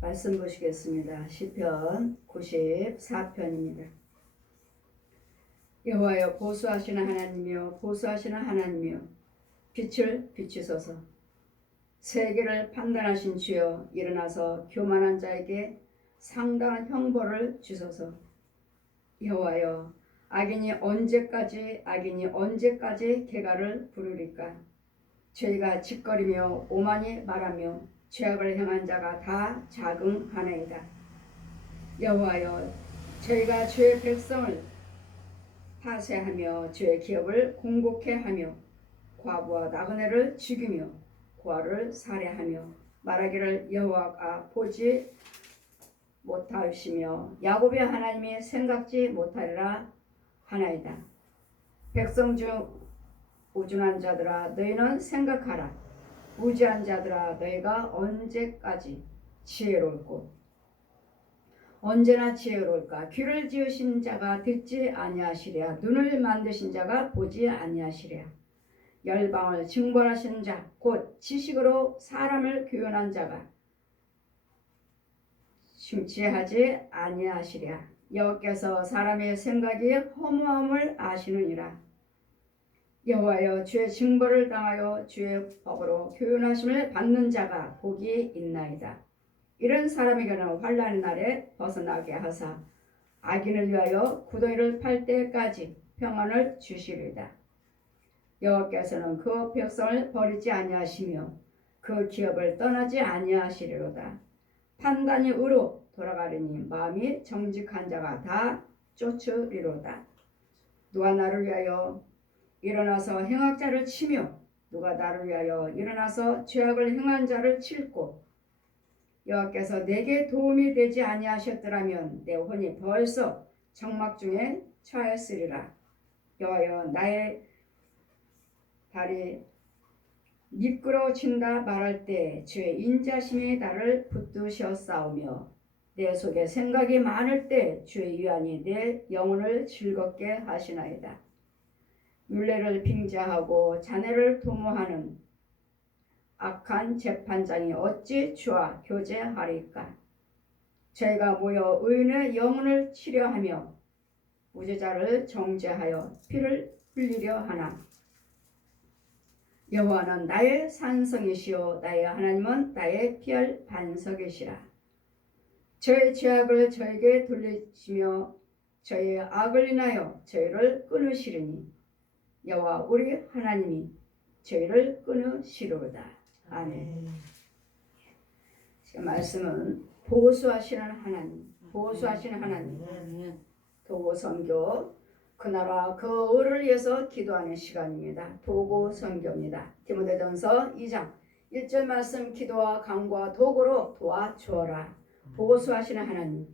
말씀 보시겠습니다. 시편 94편입니다. 여호와여 보수하시는 하나님이여 보수하시는 하나님이여 빛을 비추소서. 세계를 판단하신 주여 일어나서 교만한 자에게 상당한 형벌을 주소서. 여호와여 악인이 언제까지 개가를 부르리까. 죄가 짓거리며 오만이 말하며 죄악을 행한 자가 다 자긍하나이다. 여호와여 저희가 주의 백성을 파쇄하며 주의 기업을 공곡해 하며 과부와 나그네를 죽이며 고아를 살해하며 말하기를 여호와가 보지 못하시며 야곱의 하나님이 생각지 못하리라 하나이다. 백성 중 우둔한 자들아 너희는 생각하라. 무지한 자들아 너희가 언제까지 지혜로울꼬. 언제나 지혜로울까. 귀를 지으신 자가 듣지 아니하시랴. 눈을 만드신 자가 보지 아니하시랴. 열방을 징벌하신 자 곧 지식으로 사람을 교훈한 자가 심취하지 아니하시랴. 여호와께서 사람의 생각이 허무함을 아시느니라. 여호와여 주의 징벌을 당하여 주의 법으로 교훈하심을 받는 자가 복이 있나이다. 이런 사람에게는 환난의 날에 벗어나게 하사 악인을 위하여 구덩이를 팔 때까지 평안을 주시리이다. 여호와께서는 그 백성을 버리지 아니하시며 그 기업을 떠나지 아니하시리로다. 판단이 의로 돌아가리니 마음이 정직한 자가 다 쫓으리로다. 누가 나를 위하여 일어나서 행악자를 치며 누가 나를 위하여 일어나서 죄악을 행한 자를 칠고. 여호와께서 내게 도움이 되지 아니하셨더라면 내 혼이 벌써 적막 중에 처했으리라. 여호와여 나의 발이 미끄러진다 말할 때 주의 인자심이 나를 붙드셨사오며 내 속에 생각이 많을 때 주의 위안이 내 영혼을 즐겁게 하시나이다. 율례를 빙자하고 잔해를 도모하는 악한 재판장이 어찌 주와 교제하리까. 저희가 모여 의인의 영혼을 치려하며 무죄자를 정죄하여 피를 흘리려 하나. 여호와는 나의 산성이시오 나의 하나님은 나의 피할 반석이시라. 저의 죄악을 저에게 돌리시며 저의 악을 인하여 저희를 끊으시리니 여호와 우리 하나님이 저희를 끊으시리로다. 아멘. 지금 말씀은 보수하시는 하나님, 보수하시는 하나님. 도고선교 그 나라 그 의를 위해서 기도하는 시간입니다. 도고선교입니다. 디모데전서 2장 1절 말씀 기도와 강구와 도구로 도와주어라. 보수하시는 하나님.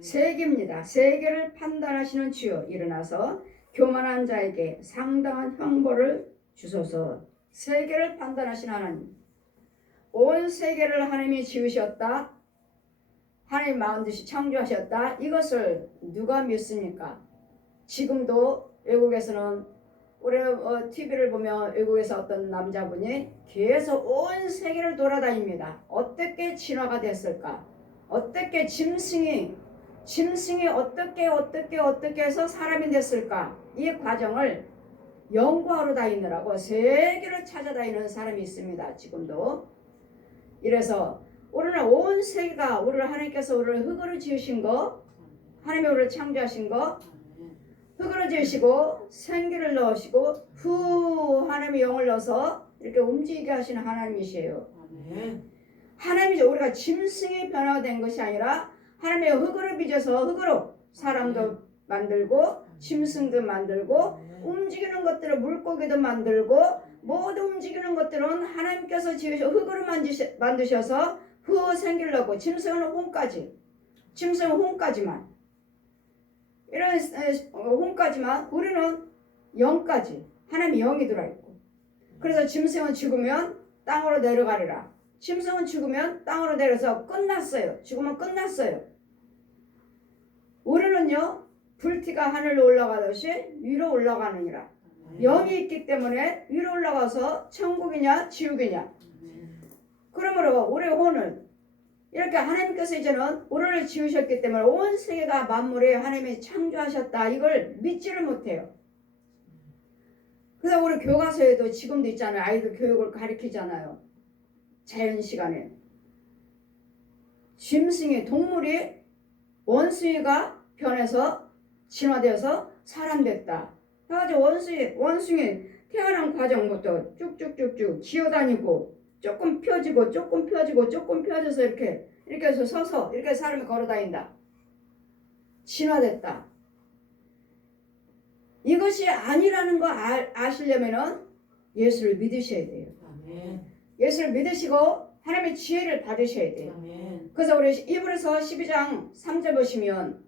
세계입니다. 세계를 판단하시는 주여 일어나서 교만한 자에게 상당한 형벌을 주소서. 세계를 판단하시는 하나님. 온 세계를 하나님이 지으셨다. 하나님 마음듯이 창조하셨다. 이것을 누가 믿습니까? 지금도 외국에서는 우리 TV를 보면 외국에서 어떤 남자분이 계속 온 세계를 돌아다닙니다. 어떻게 진화가 됐을까? 어떻게 짐승이 어떻게 해서 사람이 됐을까? 이 과정을 연구하러 다니느라고 세계를 찾아다니는 사람이 있습니다. 지금도. 이래서 우리는 온 세계가 우리를 하나님께서 우리를 흙으로 지으신 거, 하나님이 우리를 창조하신 거, 흙으로 지으시고 생기를 넣으시고 하나님의 영을 넣어서 이렇게 움직이게 하시는 하나님이시에요. 하나님이 우리가 짐승이 변화된 것이 아니라 하나님의 흙으로 빚어서 흙으로 사람도 만들고 짐승도 만들고 움직이는 것들을 물고기도 만들고 모두 움직이는 것들은 하나님께서 지으셔 흙으로 만드셔서 흙 생기를 넣고 짐승은 홍까지만 이런 홍까지만 우리는 영까지 하나님의 영이 들어있고. 그래서 짐승은 죽으면 땅으로 내려가리라. 짐승은 죽으면 땅으로 내려서 끝났어요. 죽으면 끝났어요. 우리는요 불티가 하늘로 올라가듯이 위로 올라가느니라. 영이 있기 때문에 위로 올라가서 천국이냐 지옥이냐. 그러므로 우리 혼을 이렇게 이렇게 하나님께서 이제는 우리를 지으셨기 때문에 온 세계가 만물에 하나님이 창조하셨다. 이걸 믿지를 못해요. 그래서 우리 교과서에도 지금도 있잖아요. 아이들 교육을 가르치잖아요. 자연 시간에. 짐승이 동물이 원숭이가 변해서 진화되어서 사람 됐다. 그래가지고 원숭이 태어난 과정부터 쭉쭉쭉쭉 기어다니고 조금 펴지고 조금 펴지고 조금 펴져서 이렇게 해서 서서 이렇게 사람이 걸어다닌다. 진화됐다. 이것이 아니라는 거 아시려면은 예수를 믿으셔야 돼요. 아멘. 예수를 믿으시고 하나님의 지혜를 받으셔야 돼요. 아멘. 그래서 우리 이브리서 12장 3절 보시면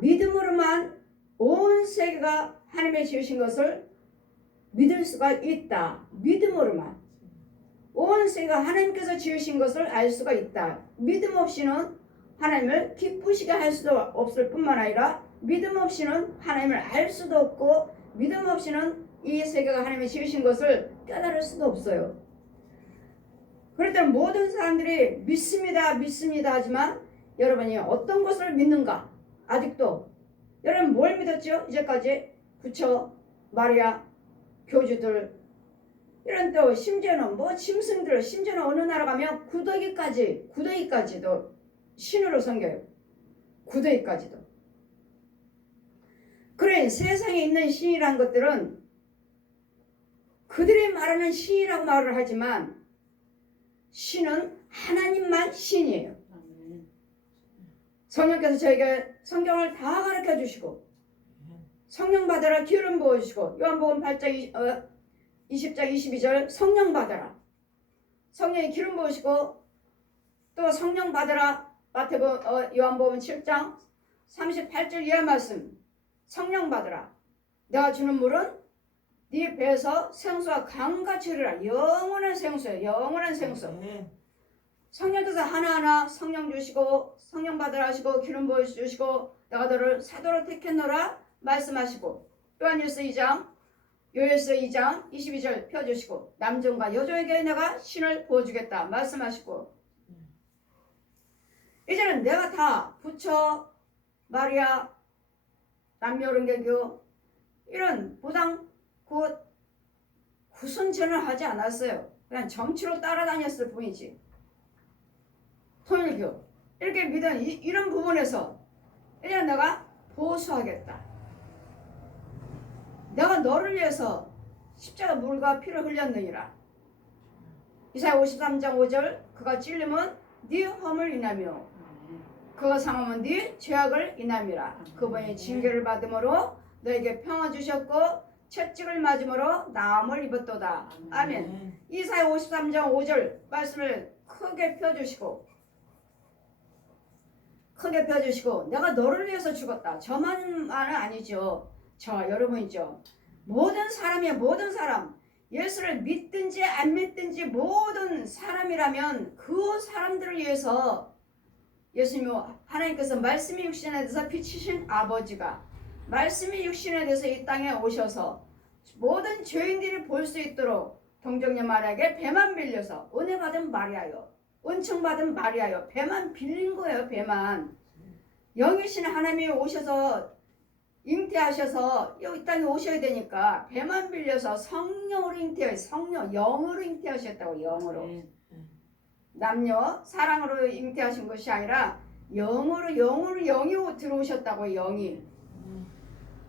믿음으로만 온 세계가 하나님의 지으신 것을 믿을 수가 있다. 믿음으로만 온 세계가 하나님께서 지으신 것을 알 수가 있다. 믿음 없이는 하나님을 기쁘시게 할 수도 없을 뿐만 아니라 믿음 없이는 하나님을 알 수도 없고 믿음 없이는 이 세계가 하나님이 지으신 것을 깨달을 수도 없어요. 그럴 때는 모든 사람들이 믿습니다 하지만 여러분이 어떤 것을 믿는가? 아직도 여러분 뭘 믿었죠? 이제까지 부처, 마리아, 교주들 이런 또 심지어는 뭐 짐승들 심지어는 어느 나라 가면 구더기까지도 신으로 섬겨요. 구더기까지도. 그래 세상에 있는 신이란 것들은 그들이 말하는 신이라고 말을 하지만 신은 하나님만 신이에요. 성령께서 저에게 성경을 다 가르쳐 주시고 성령 받아라 기름 부어주시고 요한복음 8장 20장 22절 성령 받아라 성령이 기름 부으시고 또 성령 받아라 요한복음 7장 38절 이하 말씀 성령 받아라 내가 주는 물은 네 배에서 생수와 강같이 흐르라 영원한 생수예요. 영원한 생수. 성령께서 하나하나 성령 주시고 성령 받으라 하시고 기름 부어주시고 내가 너를 사도로 택했노라 말씀하시고 요한일서 2장 22절 펴주시고 남종과 여종에게 내가 신을 부어주겠다 말씀하시고 이제는 내가 다 부처 마리아 남녀론계교 이런 부당 구순전을 하지 않았어요. 그냥 정치로 따라다녔을 뿐이지. 통일교 이렇게 믿은 이런 부분에서 이제 내가 보수하겠다. 내가 너를 위해서 십자가 물과 피를 흘렸느니라. 이사야 53장 5절 그가 찔림은 네 허물 인하며 그가 상함은 네 죄악을 인함이라. 그분이 징계를 받음으로 너에게 평화 주셨고 채찍을 맞음으로 나음을 입었도다. 아멘. 이사야 53장 5절 말씀을 크게 펴주시고 내가 너를 위해서 죽었다. 저만은 아니죠. 저와 여러분이죠. 모든 사람 예수를 믿든지 안 믿든지 모든 사람이라면 그 사람들을 위해서 예수님 하나님께서 말씀이 육신에 대해서 비치신 아버지가 말씀이 육신에 대해서 이 땅에 오셔서 모든 죄인들이 볼 수 있도록 동정녀 마리아에게 배만 빌려서 은혜 받은 마리아요 은총 받은 마리아요 배만 빌린 거예요. 배만 영이신 하나님이 오셔서 잉태하셔서 이 땅에 오셔야 되니까 배만 빌려서 성령으로 영으로 잉태하셨다고. 영으로 남녀 사랑으로 잉태하신 것이 아니라 영이 들어오셨다고. 영이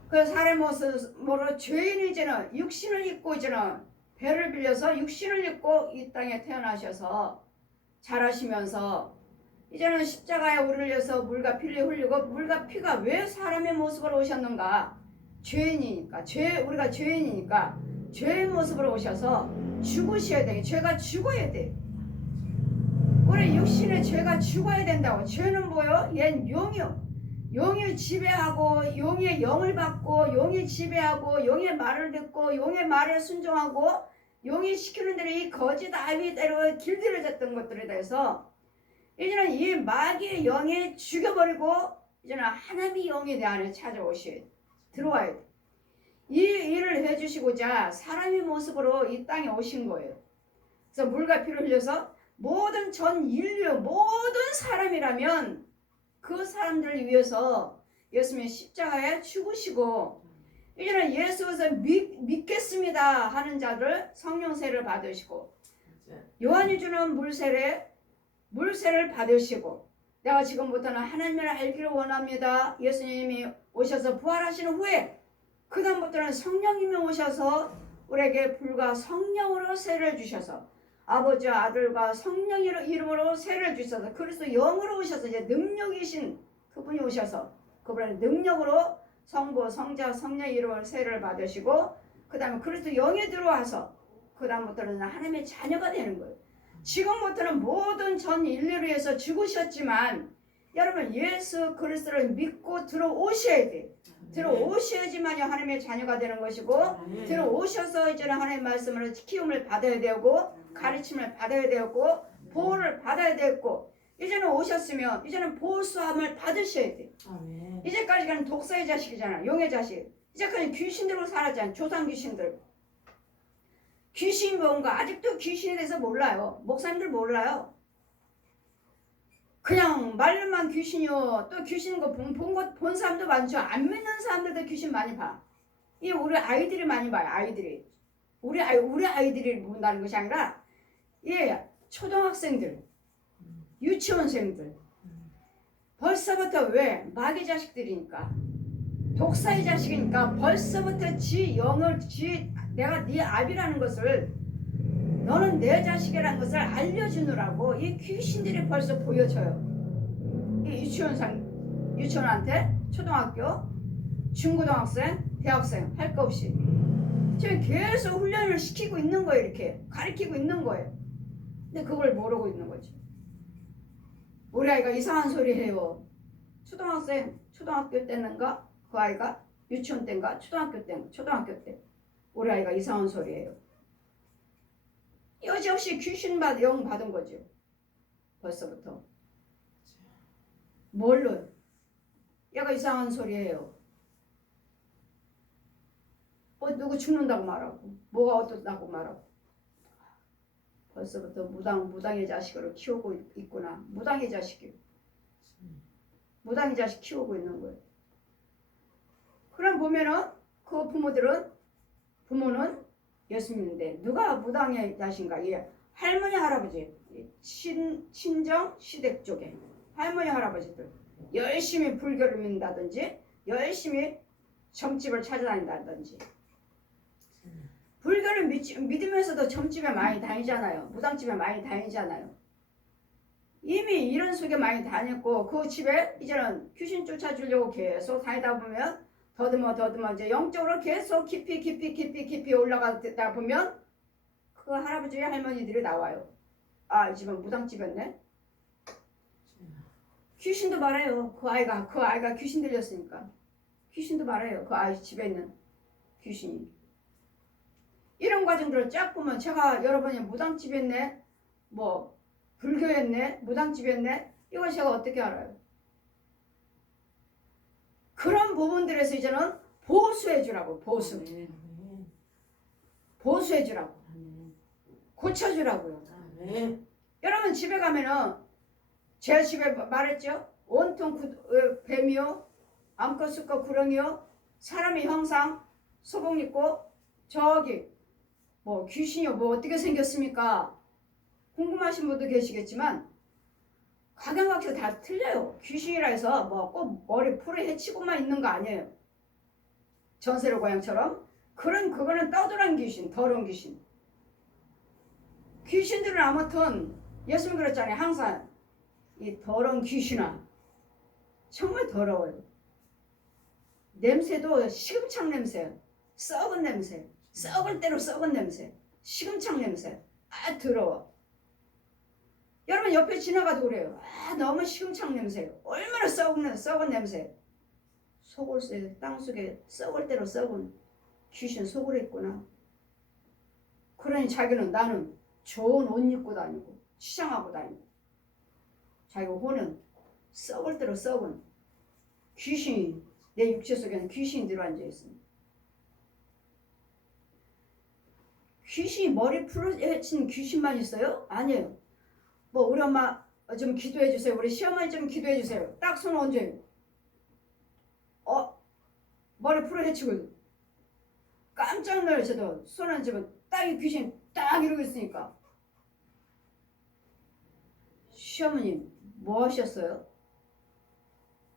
그 사람의 모습으로 죄인이 이제는 육신을 입고 이제는 배를 빌려서 육신을 입고 이 땅에 태어나셔서 자라시면서 이제는 십자가에 우리를 위해서 물과 피를 흘리고 물과 피가 왜 사람의 모습으로 오셨는가? 죄인이니까 우리가 죄인이니까 죄의 모습으로 오셔서 죽으셔야 돼. 죄가 죽어야 돼. 우리 육신의 죄가 죽어야 된다고. 죄는 뭐요? 얜 용이요. 용이 지배하고 용의 영을 받고 용이 지배하고 용의 말을 듣고 용의 말에 순종하고 용이 시키는 대로 이 거짓 아비대로 길들여졌던 것들에 대해서 이제는 이 마귀의 영에 죽여버리고 이제는 하나님의 영이 내 안에 들어와야 돼. 이 일을 해주시고자 사람의 모습으로 이 땅에 오신 거예요. 그래서 물과 피를 흘려서 모든 전 인류 모든 사람이라면 그 사람들을 위해서 예수님이 십자가에 죽으시고 이제는 예수에서 믿겠습니다 하는 자들 성령세를 받으시고 요한이 주는 물세를 받으시고 내가 지금부터는 하나님을 알기를 원합니다. 예수님이 오셔서 부활하시는 후에 그 다음부터는 성령님이 오셔서 우리에게 불과 성령으로 세를 주셔서 아버지와 아들과 성령의 이름으로 세를 주셔서 그리스도 영으로 오셔서 이제 능력이신 그분이 오셔서 그분의 능력으로 성부, 성자, 성령의 이름으로 세를 받으시고 그 다음에 그리스도 영에 들어와서 그 다음부터는 하나님의 자녀가 되는 거예요. 지금부터는 모든 전 인류를 위해서 죽으셨지만 여러분 예수 그리스도를 믿고 들어오셔야 돼. 들어오셔야지만이 하나님의 자녀가 되는 것이고 들어오셔서 이제는 하나님의 말씀으로 키움을 받아야 되고 가르침을 받아야 되고 보호를 받아야 되고 이제는 오셨으면 이제는 보호수함을 받으셔야 돼. 이제까지는 독사의 자식이잖아. 용의 자식. 이제까지 귀신들로 살았잖아. 조상 귀신들. 귀신이 뭔가 아직도 귀신에 대해서 몰라요. 목사님들 몰라요. 그냥 말로만 귀신이요. 또 귀신 거 본 사람도 많죠. 안 믿는 사람들도 귀신 많이 봐. 이 우리 아이들이 많이 봐요. 아이들이. 우리 아이들이 본다는 것이 아니라 예, 초등학생들, 유치원생들. 벌써부터 왜 마귀 자식들이니까 독사의 자식이니까 벌써부터 내가 네 아비라는 것을 너는 내 자식이라는 것을 알려주느라고 이 귀신들이 벌써 보여져요. 이 유치원한테 초등학교, 중고등학생, 대학생 할 거 없이 지금 계속 훈련을 시키고 있는 거예요. 이렇게 가르치고 있는 거예요. 근데 그걸 모르고 있는 거죠. 우리 아이가 이상한 소리 해요. 초등학교 때인가 그 아이가 유치원 때인가 초등학교 때 우리 아이가 이상한 소리 해요. 여지없이 영 받은 거죠. 벌써부터. 뭘로? 얘가 이상한 소리 해요. 누구 죽는다고 말하고 뭐가 어떻다고 말하고 벌써부터 무당의 자식으로 키우고 있구나. 무당의 자식 키우고 있는 거예요. 그럼 보면은 그 부모는 예수 믿는데 누가 무당의 자식인가? 예, 할머니 할아버지 친정 시댁 쪽에 할머니 할아버지들 열심히 불교를 믿는다든지 열심히 점집을 찾아다닌다든지 불교를 믿으면서도 점집에 많이 다니잖아요. 무당집에 많이 다니잖아요. 이미 이런 속에 많이 다녔고 그 집에 이제는 귀신 쫓아주려고 계속 다니다 보면 더듬어 이제 영적으로 계속 깊이 올라가다 보면 그 할아버지 할머니들이 나와요. 아, 이 집은 무당집이었네. 귀신도 말해요. 그 아이가 귀신 들렸으니까 귀신도 말해요. 그 아이 집에 있는 귀신이. 이런 과정들을 쫙 보면 제가 여러분이 무당집이었네, 뭐 불교였네, 무당집이었네, 이걸 제가 어떻게 알아요? 그런 부분들에서 이제는 보수해주라고. 보수해주라고. 고쳐주라고요. 여러분 집에 가면은 제 집에 말했죠. 온통 뱀이요, 암컷 수컷 구렁이요, 사람의 형상, 소복 입고 저기 뭐 귀신이요, 뭐 어떻게 생겼습니까? 궁금하신 분도 계시겠지만 각양각색 다 틀려요. 귀신이라 해서 뭐 꼭 머리 풀에 헤치고만 있는 거 아니에요. 전세로 고양처럼. 그거는 떠돌한 귀신, 더러운 귀신. 귀신들은 아무튼 예수님 그랬잖아요. 항상 이 더러운 귀신아, 정말 더러워요. 냄새도 시금창 냄새, 썩은 냄새, 썩을 대로 썩은 냄새, 시금창 냄새. 아, 더러워. 여러분 옆에 지나가도 그래요. 아, 너무 시금창 냄새. 얼마나 썩은 냄새. 속을 땅속에 썩을 대로 썩은 귀신 속을 했구나. 그러니 자기는 나는 좋은 옷 입고 다니고 시장하고 다니고 자기 혼은 썩을 대로 썩은 귀신이 내 육체 속에는 귀신이 들어앉아 있습니다. 귀신이 머리 풀어헤친 귀신만 있어요? 아니에요. 뭐 우리 엄마 좀 기도해 주세요. 우리 시어머니 좀 기도해 주세요. 딱 손 얹어요. 머리 풀어헤치고 깜짝 놀라요. 저도 손 얹으면 딱 이 귀신 딱 이러고 있으니까. 시어머님 뭐 하셨어요?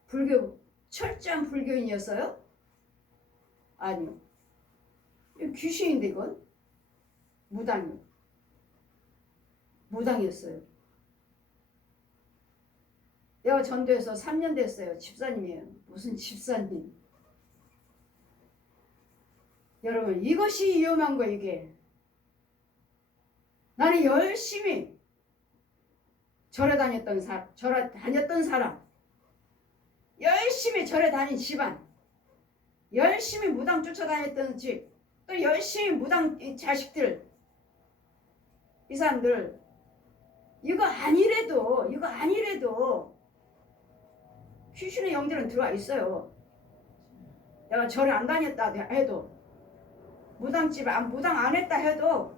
불교 철저한 불교인이었어요? 아니요. 귀신인데 이건 무당이요. 무당이었어요. 내가 전도해서 3년 됐어요. 집사님이에요. 무슨 집사님. 여러분 이것이 위험한 거 이게. 나는 열심히 절에 다녔던 사람, 열심히 절에 다닌 집안, 열심히 무당 쫓아다녔던 집, 또 열심히 무당 자식들, 이 사람들 이거 아니래도 귀신의 영들은 들어와 있어요. 내가 절에 안 다녔다 해도 무당 안 했다 해도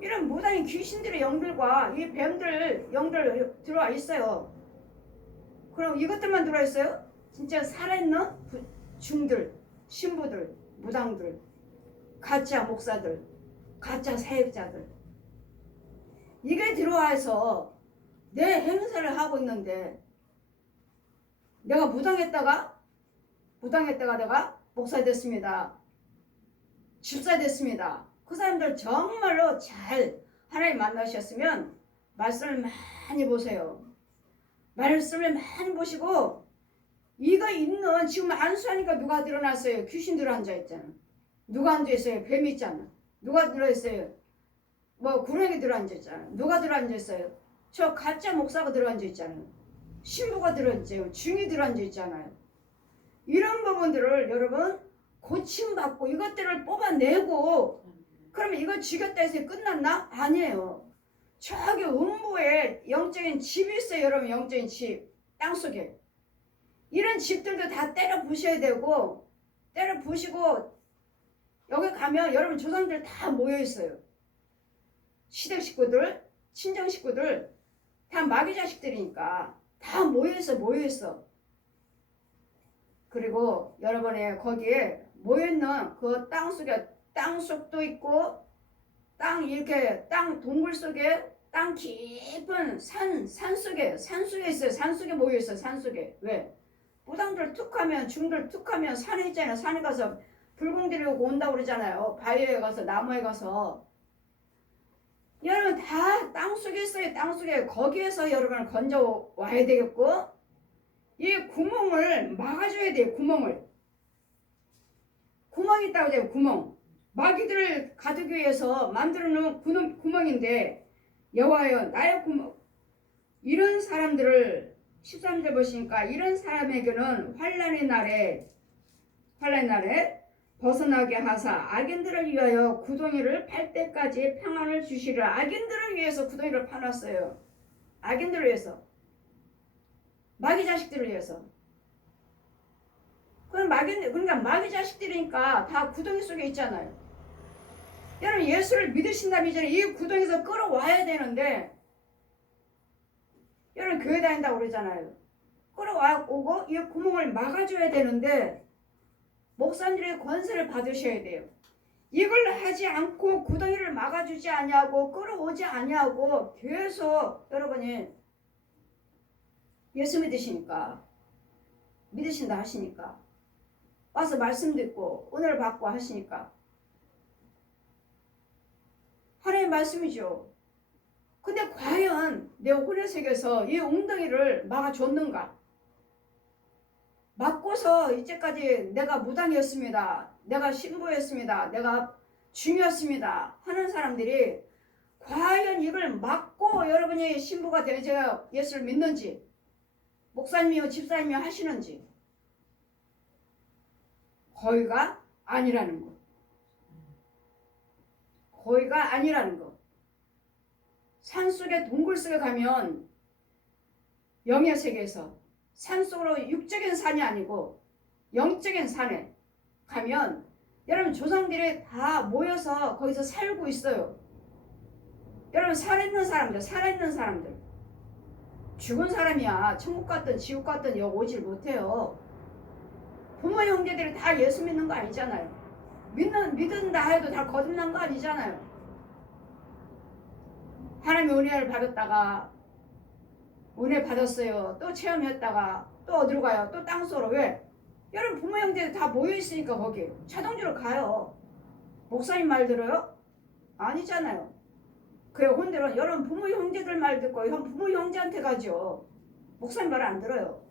이런 무당인 귀신들의 영들과 이 뱀들 영들 들어와 있어요. 그럼 이것들만 들어와 있어요? 진짜 살아있는 중들, 신부들, 무당들, 가짜 목사들, 가짜 사역자들, 이게 들어와서 내 행사를 하고 있는데 내가 무당했다가 내가 목사 됐습니다. 집사 됐습니다. 그 사람들 정말로 잘 하나님 만나셨으면 말씀을 많이 보세요. 말씀을 많이 보시고 이거 있는 지금 안수하니까 누가 드러났어요? 귀신 들어 앉아있잖아. 누가 앉아있어요? 뱀이 있잖아. 누가 들어있어요? 뭐 구렁이 들어 앉아있잖아. 누가 들어 앉아있어요? 저 가짜 목사가 들어 앉아있잖아요. 신부가 들어 앉아요. 중이 들어 앉아있잖아요. 이런 부분들을 여러분 고침받고 이것들을 뽑아내고 그러면 이거 죽였다 해서 끝났나? 아니에요. 저기 음부에 영적인 집이 있어요. 여러분 영적인 집 땅속에 이런 집들도 다 때려 부셔야 되고 때려 부시고 여기 가면 여러분 조상들 다 모여 있어요. 시댁 식구들 친정 식구들 다 마귀 자식들이니까 다 모여 있어. 그리고 여러분의 거기에 모여있는 그 땅속에 땅속도 있고 이렇게 땅 동굴 속에 땅 깊은 산 속에 있어요. 산 속에 모여 있어. 산 속에. 왜? 무당들 툭하면 중들 툭하면 산에 있잖아요. 산에 가서 불공 들이고 온다고 그러잖아요. 바위에 가서 나무에 가서 여러분 다 땅속에 있어요. 땅속에. 거기에서 여러분을 건져 와야 되겠고 이 구멍을 막아줘야 돼요. 구멍이 있다고 해요. 구멍. 마귀들을 가두기 위해서 만들어 놓은 구멍인데 여호와여 나의 구멍. 이런 사람들을 13절 보시니까 이런 사람에게는 환난의 날에 벗어나게 하사 악인들을 위하여 구덩이를 팔 때까지 평안을 주시리라. 악인들을 위해서 구덩이를 파놨어요. 악인들을 위해서. 마귀 자식들을 위해서. 그러니까 마귀 자식들이니까 다 구덩이 속에 있잖아요. 여러분 예수를 믿으신다면 이제 이 구덩이에서 끌어와야 되는데 여러분 교회 다닌다고 그러잖아요. 끌어오고 이 구멍을 막아줘야 되는데 목사님들의 권세를 받으셔야 돼요. 이걸 하지 않고 구덩이를 막아주지 아니하고 끌어오지 아니하고 계속 여러분이 예수 믿으신다 하시니까 와서 말씀 듣고 은혜를 받고 하시니까 하나님의 말씀이죠. 근데 과연 내 혼혈색에서 이 웅덩이를 막아줬는가? 막고서 이제까지 내가 무당이었습니다. 내가 신부였습니다. 내가 중이었습니다. 하는 사람들이 과연 이걸 막고 여러분이 신부가 되어야 예수를 믿는지 목사님이요 집사님이요 하시는지 거의가 아니라는 거. 거의가 아니라는 거. 산속에 동굴 속에 가면 영의 세계에서 산속으로 육적인 산이 아니고 영적인 산에 가면 여러분 조상들이 다 모여서 거기서 살고 있어요. 여러분 살아있는 사람들 죽은 사람이야 천국 갔든 지옥 갔든 여기 오질 못해요. 부모 형제들이 다 예수 믿는 거 아니잖아요. 믿는다 해도 다 거듭난 거 아니잖아요. 하나님의 은혜를 받았다가 은혜 받았어요. 또 체험했다가 또 어디로 가요? 또 땅속으로. 왜? 여러분 부모 형제들 다 모여있으니까 거기 자동적으로 가요. 목사님 말 들어요? 아니잖아요. 그 혼들은 여러분 부모 형제들 말 듣고 부모 형제한테 가죠. 목사님 말 안 들어요.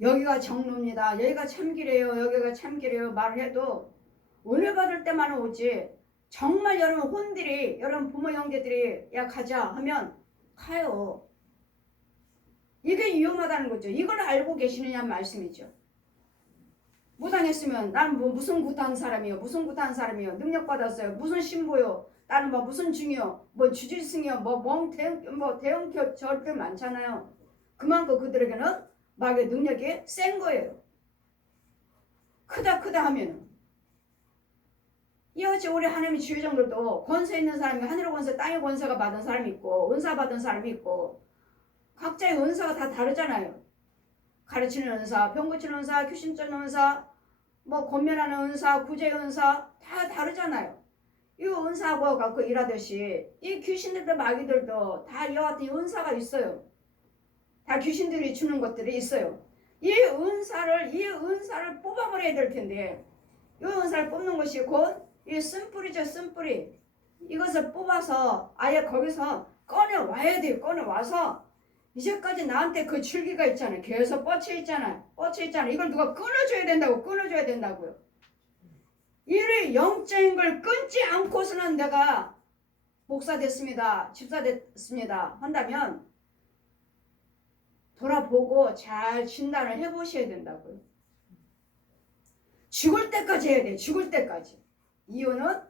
여기가 정로입니다. 여기가 참길이에요. 여기가 참길이에요. 말을 해도 은혜 받을 때만 오지. 정말 여러분 혼들이 여러분 부모 형제들이 야 가자 하면 가요. 이게 위험하다는 거죠. 이걸 알고 계시느냐는 말씀이죠. 무당했으면 나는 뭐 무슨 구타한 사람이요. 무슨 구타한 사람이요. 능력 받았어요. 무슨 신보요. 나는 뭐 무슨 중이요. 뭐 주지승이요. 대형 절들 많잖아요. 그만큼 그들에게는 마귀의 능력이 센 거예요. 크다 하면은. 이어지 우리 하나님의 지휘정들도 권세 있는 사람이 하늘의 권세 땅의 권세가 받은 사람이 있고 은사 받은 사람이 있고 각자의 은사가 다 다르잖아요. 가르치는 은사, 병 고치는 은사, 귀신 쫓는 은사, 뭐 권면하는 은사, 구제 은사 다 다르잖아요. 이 은사하고 갖고 일하듯이 이 귀신들도 마귀들도 다 이와 같은 은사가 있어요. 다 귀신들이 주는 것들이 있어요. 이 은사를 뽑아버려야 될 텐데 이 은사를 뽑는 것이 곧 이 쓴뿌리죠. 쓴뿌리. 이것을 뽑아서 아예 거기서 꺼내와야 돼요. 꺼내와서 이제까지 나한테 그 줄기가 있잖아요. 계속 뻗쳐 있잖아요. 이걸 누가 끊어줘야 된다고요. 이를 영적인 걸 끊지 않고서는 내가 목사 됐습니다. 집사 됐습니다. 한다면 돌아보고 잘 진단을 해보셔야 된다고요. 죽을 때까지 해야 돼. 죽을 때까지. 이유는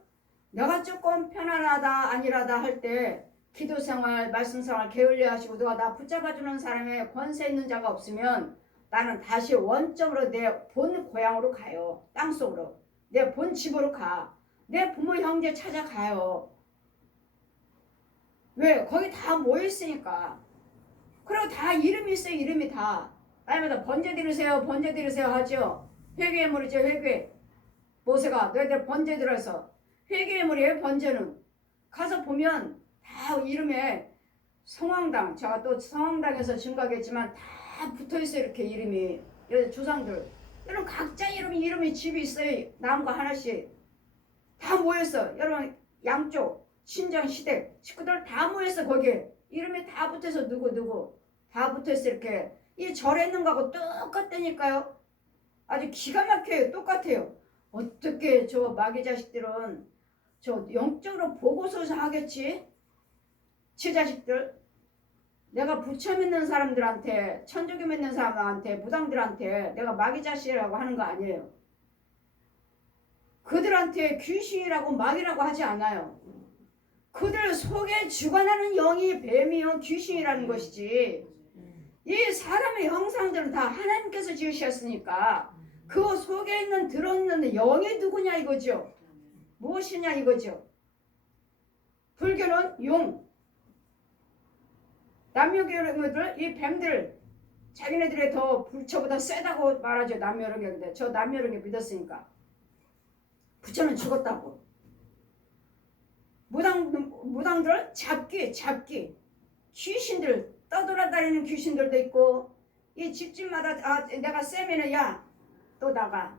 내가 조금 편안하다 아니라다 할 때 기도생활, 말씀생활 게을리 하시고 누가 나 붙잡아주는 사람의 권세 있는 자가 없으면 나는 다시 원점으로 내 본 고향으로 가요. 땅속으로. 내 본 집으로 가. 내 부모 형제 찾아가요. 왜? 거기 다 모여있으니까. 그리고 다 이름이 있어요. 이름이 다. 아니면 번제 드리세요 하죠. 회개의 물이죠. 회개. 모세가 너희들 번제 들어서 회개의 물이에요. 번제는. 가서 보면 다 이름에 성황당, 제가 또 성황당에서 증거하겠지만 다 붙어있어요. 이렇게 이름이. 조상들. 여러분 각자 이름이 집이 있어요. 나무가 하나씩. 다 모였어. 여러분 양쪽 신정 시댁 식구들 다 모였어. 거기에. 이름이 다 붙어서 누구 다 붙어있어. 이렇게. 이 절에 있는 거하고 똑같다니까요. 아주 기가 막혀요. 똑같아요. 어떻게 저 마귀 자식들은 저 영적으로 보고서 하겠지? 제 자식들. 내가 부처 믿는 사람들한테, 천주교 믿는 사람한테, 무당들한테 내가 마귀 자식이라고 하는 거 아니에요. 그들한테 귀신이라고 마귀라고 하지 않아요. 그들 속에 주관하는 영이 뱀이요 귀신이라는 것이지. 이 사람의 형상들은 다 하나님께서 지으셨으니까 그 속에 들어있는 영이 누구냐 이거죠. 무엇이냐 이거죠. 불교는 용. 남묘교를 이 뱀들 자기네들이 더 부처보다 세다고 말하죠. 남묘령인데 저 남묘령에 믿었으니까. 부처는 죽었다고. 무당들 잡기 귀신들 떠돌아다니는 귀신들도 있고 이 집집마다 내가 쌤이는 야 또 나가.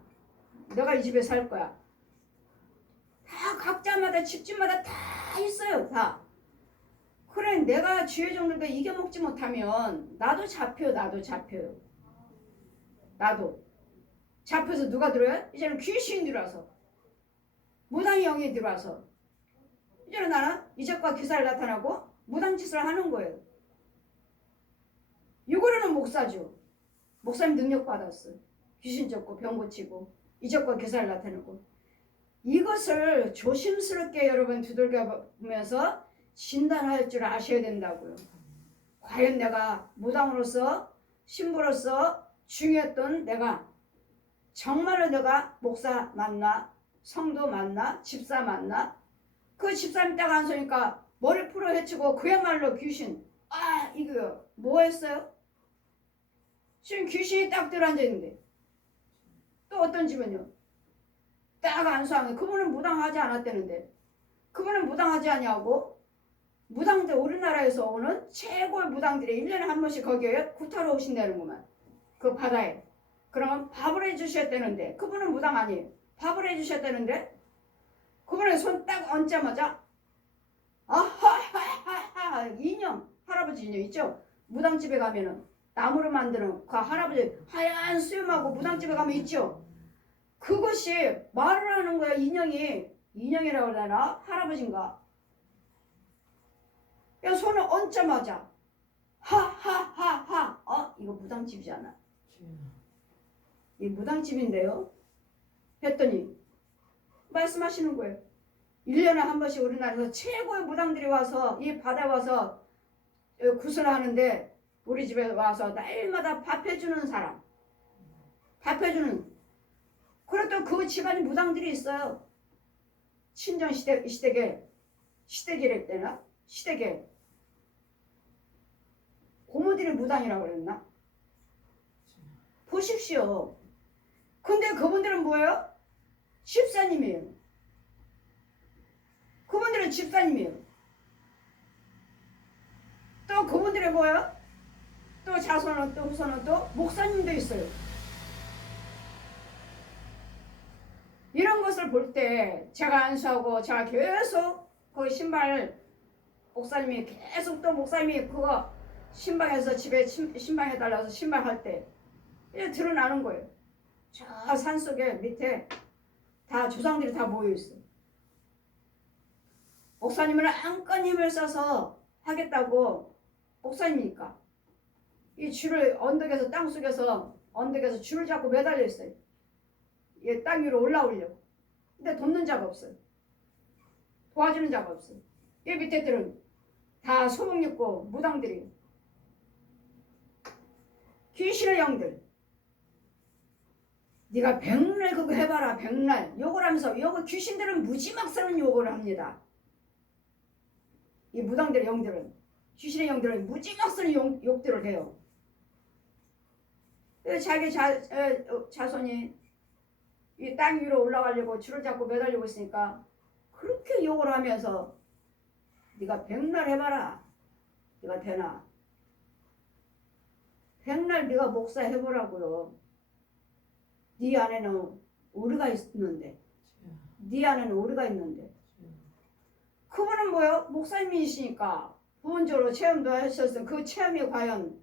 너가 이 집에 살 거야. 다 각자마다 집집마다 다 있어요. 다. 그래 내가 주의 종들도 이겨먹지 못하면 나도 잡혀요. 나도. 잡혀서 누가 들어요? 이제는 귀신이 들어와서. 무당의 영이 들어와서. 이제는 나는 이적과 기사를 나타나고 무당짓을 하는 거예요. 이거로는 목사죠. 목사님 능력 받았어. 귀신 쫓고 병 고치고 이적과 기사를 나타내고. 이것을 조심스럽게 여러분 두들겨 보면서 진단할 줄 아셔야 된다고요. 과연 내가 무당으로서 신부로서 중요했던 내가 정말로 내가 목사 맞나? 성도 맞나? 집사 맞나? 그 집사님 딱 안 서니까 머리 풀어 헤치고 그야말로 귀신. 아 이거 뭐 했어요? 지금 귀신이 딱 들어앉아 있는데 또 어떤 집은요? 딱 안수하면 그분은 무당하지 않았다는데 그분은 무당하지 아니하고 무당들 우리나라에서 오는 최고의 무당들이 1년에 한 번씩 거기에 구타로 오신다는구만. 그 바다에. 그러면 밥을 해주셨다는데 그분은 무당 아니에요. 밥을 해주셨다는데 그분의 손 딱 얹자마자 아하하하하 인형 할아버지 인형 있죠? 무당집에 가면은 나무로 만드는 그 할아버지 하얀 수염하고 무당집에 가면 있죠? 그것이 말을 하는 거야. 인형이라고 해야 되나? 할아버지인가? 야, 손을 얹자마자 하하하하 이거 무당집이잖아. 이 무당집인데요. 했더니 말씀하시는 거예요. 1년에 한 번씩 우리나라에서 최고의 무당들이 와서 이 바다에 와서 구슬을 하는데 우리 집에 와서 날마다 밥 해주는 사람. 밥 해주는. 그래도 그 집안에 무당들이 있어요. 친정 시댁이랬대나? 시댁에 고모들이 무당이라고 그랬나? 보십시오. 근데 그분들은 뭐예요? 집사님이에요. 그분들은 집사님이에요. 또 그분들이 뭐예요? 또 자손은 또 후손은 또 목사님도 있어요. 이런 것을 볼 때 제가 안수하고 제가 계속 그 신발 목사님이 계속 또 목사님이 그거 신방에서 집에 신방 해달라서 신방 할 때 이제 드러나는 거예요. 저 산속에 밑에 다 조상들이 다 모여있어요. 목사님은 안건 힘을 써서 하겠다고 목사님이니까 이 줄을 언덕에서 땅속에서 언덕에서 줄을 잡고 매달려 있어요. 이게 땅 위로 올라오려고. 근데 돕는 자가 없어요. 도와주는 자가 없어요. 이 밑에들은 다 소문 있고 무당들이 귀신의 영들. 네가 백날 그거 해봐라 백날 욕을 하면서 요거 귀신들은 무지막스러운 욕을 합니다. 이 무당들의 영들은 귀신의 영들은 무지막스러운 욕들을 해요. 자기 자손이 이 땅 위로 올라가려고 줄을 잡고 매달리고 있으니까 그렇게 욕을 하면서 네가 백날 해봐라. 네가 되나? 백날 네가 목사 해보라고요. 네 안에는 오리가 있는데 네 안에는 오리가 있는데 그분은 뭐예요? 목사님이시니까 부분적으로 체험도 하셨으면 그 체험이 과연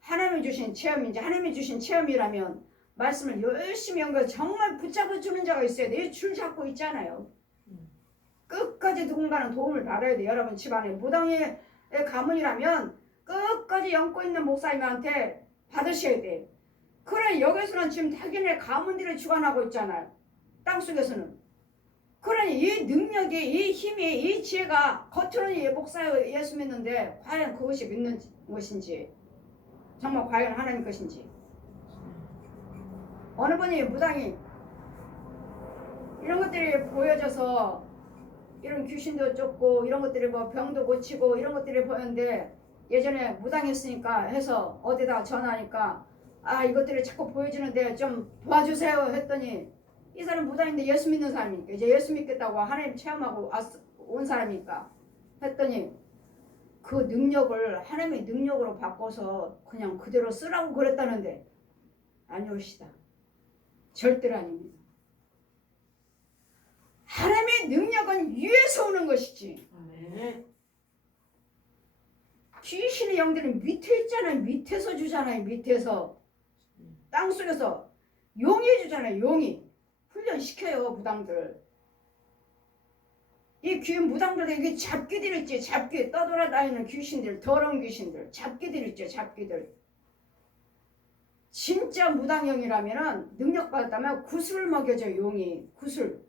하나님이 주신 체험인지 하나님이 주신 체험이라면 말씀을 열심히 연결 정말 붙잡아 주는 자가 있어야 돼. 줄 잡고 있잖아요. 끝까지 누군가는 도움을 받아야 돼. 여러분 집안에 무당의 가문이라면 끝까지 연고 있는 목사님한테 받으셔야 돼. 그래 여기서는 지금 자기네 가문들을 주관하고 있잖아요. 땅속에서는. 그러니 이 능력이 이 힘이 이 지혜가 겉으로는 목사 예수 믿는데 과연 그것이 믿는 것인지 정말 과연 하나님 것인지 어느 분이 무당이 이런 것들이 보여져서 이런 귀신도 쫓고 이런 것들이 뭐 병도 고치고 이런 것들이 보였는데 예전에 무당했으니까 해서 어디다 전화하니까 아 이것들이 자꾸 보여지는데 좀 도와주세요 했더니 이 사람 무당인데 예수 믿는 사람이니까 이제 예수 믿겠다고 하나님 체험하고 온 사람이니까 했더니 그 능력을 하나님의 능력으로 바꿔서 그냥 그대로 쓰라고 그랬다는데 아니오시다. 절대로 아닙니다. 하나님의 능력은 위에서 오는 것이지. 아멘. 귀신의 영들은 밑에 있잖아요. 밑에서 주잖아요. 밑에서 땅속에서 용이 주잖아요. 용이 훈련시켜요. 무당들. 이 귀 무당들에게 잡귀들 있지. 잡귀 떠돌아다니는 귀신들 더러운 귀신들 잡귀들 있죠. 잡귀들. 진짜 무당형이라면 능력받았다면 구슬을 먹여줘요. 용이 구슬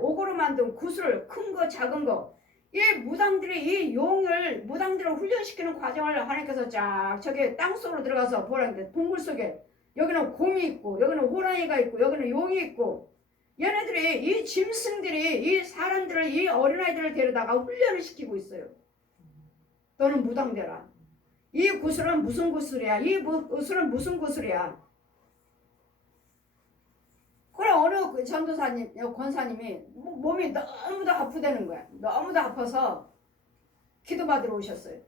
옥으로 만든 구슬 큰 거 작은 거 이 무당들이 이 용을 무당들을 훈련시키는 과정을 하나님께서 쫙 저기 땅속으로 들어가서 보라는데 동굴 속에 여기는 곰이 있고 여기는 호랑이가 있고 여기는 용이 있고 얘네들이 이 짐승들이 이 사람들을 이 어린아이들을 데려다가 훈련을 시키고 있어요. 너는 무당되라. 이 구슬은 무슨 구슬이야? 이 구슬은 무슨 구슬이야? 그래 어느 그 전도사님, 권사님이 몸이 너무도 아프다는 거야. 너무도 아파서 기도받으러 오셨어요.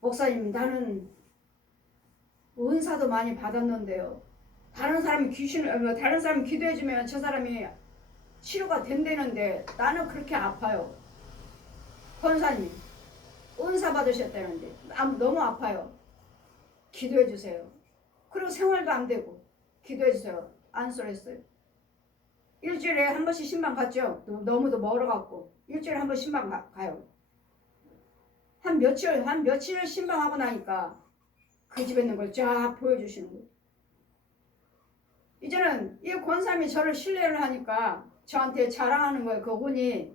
목사님 나는 은사도 많이 받았는데요. 다른 사람이 기도해주면 저 사람이 치료가 된다는데 나는 그렇게 아파요. 권사님 은사 받으셨다는데 너무 아파요. 기도해주세요. 그리고 생활도 안 되고 기도해주세요. 안수했어요. 일주일에 한 번씩 신방 갔죠. 너무도 멀어갖고 일주일에 한 번 신방 가요. 한 며칠 신방하고 나니까 그 집에 있는 걸 쫙 보여주시는 거예요. 이제는 이 권사님이 저를 신뢰를 하니까 저한테 자랑하는 거예요. 그분이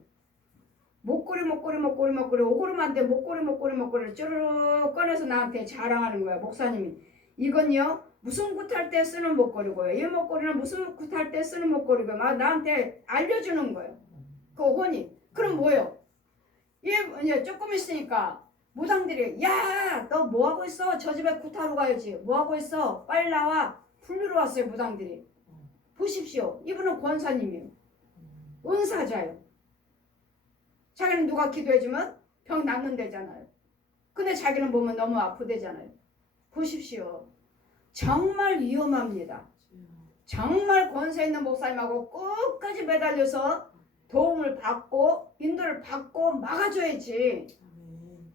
목걸이 오그름한데 목걸이를 쭈르륵 꺼내서 나한테 자랑하는 거야. 목사님이 이건요 무슨 굿할 때 쓰는 목걸이고요. 이 목걸이는 무슨 굿할 때 쓰는 목걸이고요. 막 나한테 알려주는 거예요. 그 혼이. 그럼 뭐예요? 이제 조금 있으니까 무당들이 야 너 뭐하고 있어? 저 집에 굿하러 가야지. 뭐하고 있어? 빨리 나와. 불르러 왔어요. 무당들이. 보십시오. 이분은 권사님이에요. 은사자예요. 자기는 누가 기도해주면 병 낫는다잖아요. 근데 자기는 보면 너무 아프대잖아요. 보십시오. 정말 위험합니다. 정말 권세 있는 목사님하고 끝까지 매달려서 도움을 받고 인도를 받고 막아줘야지.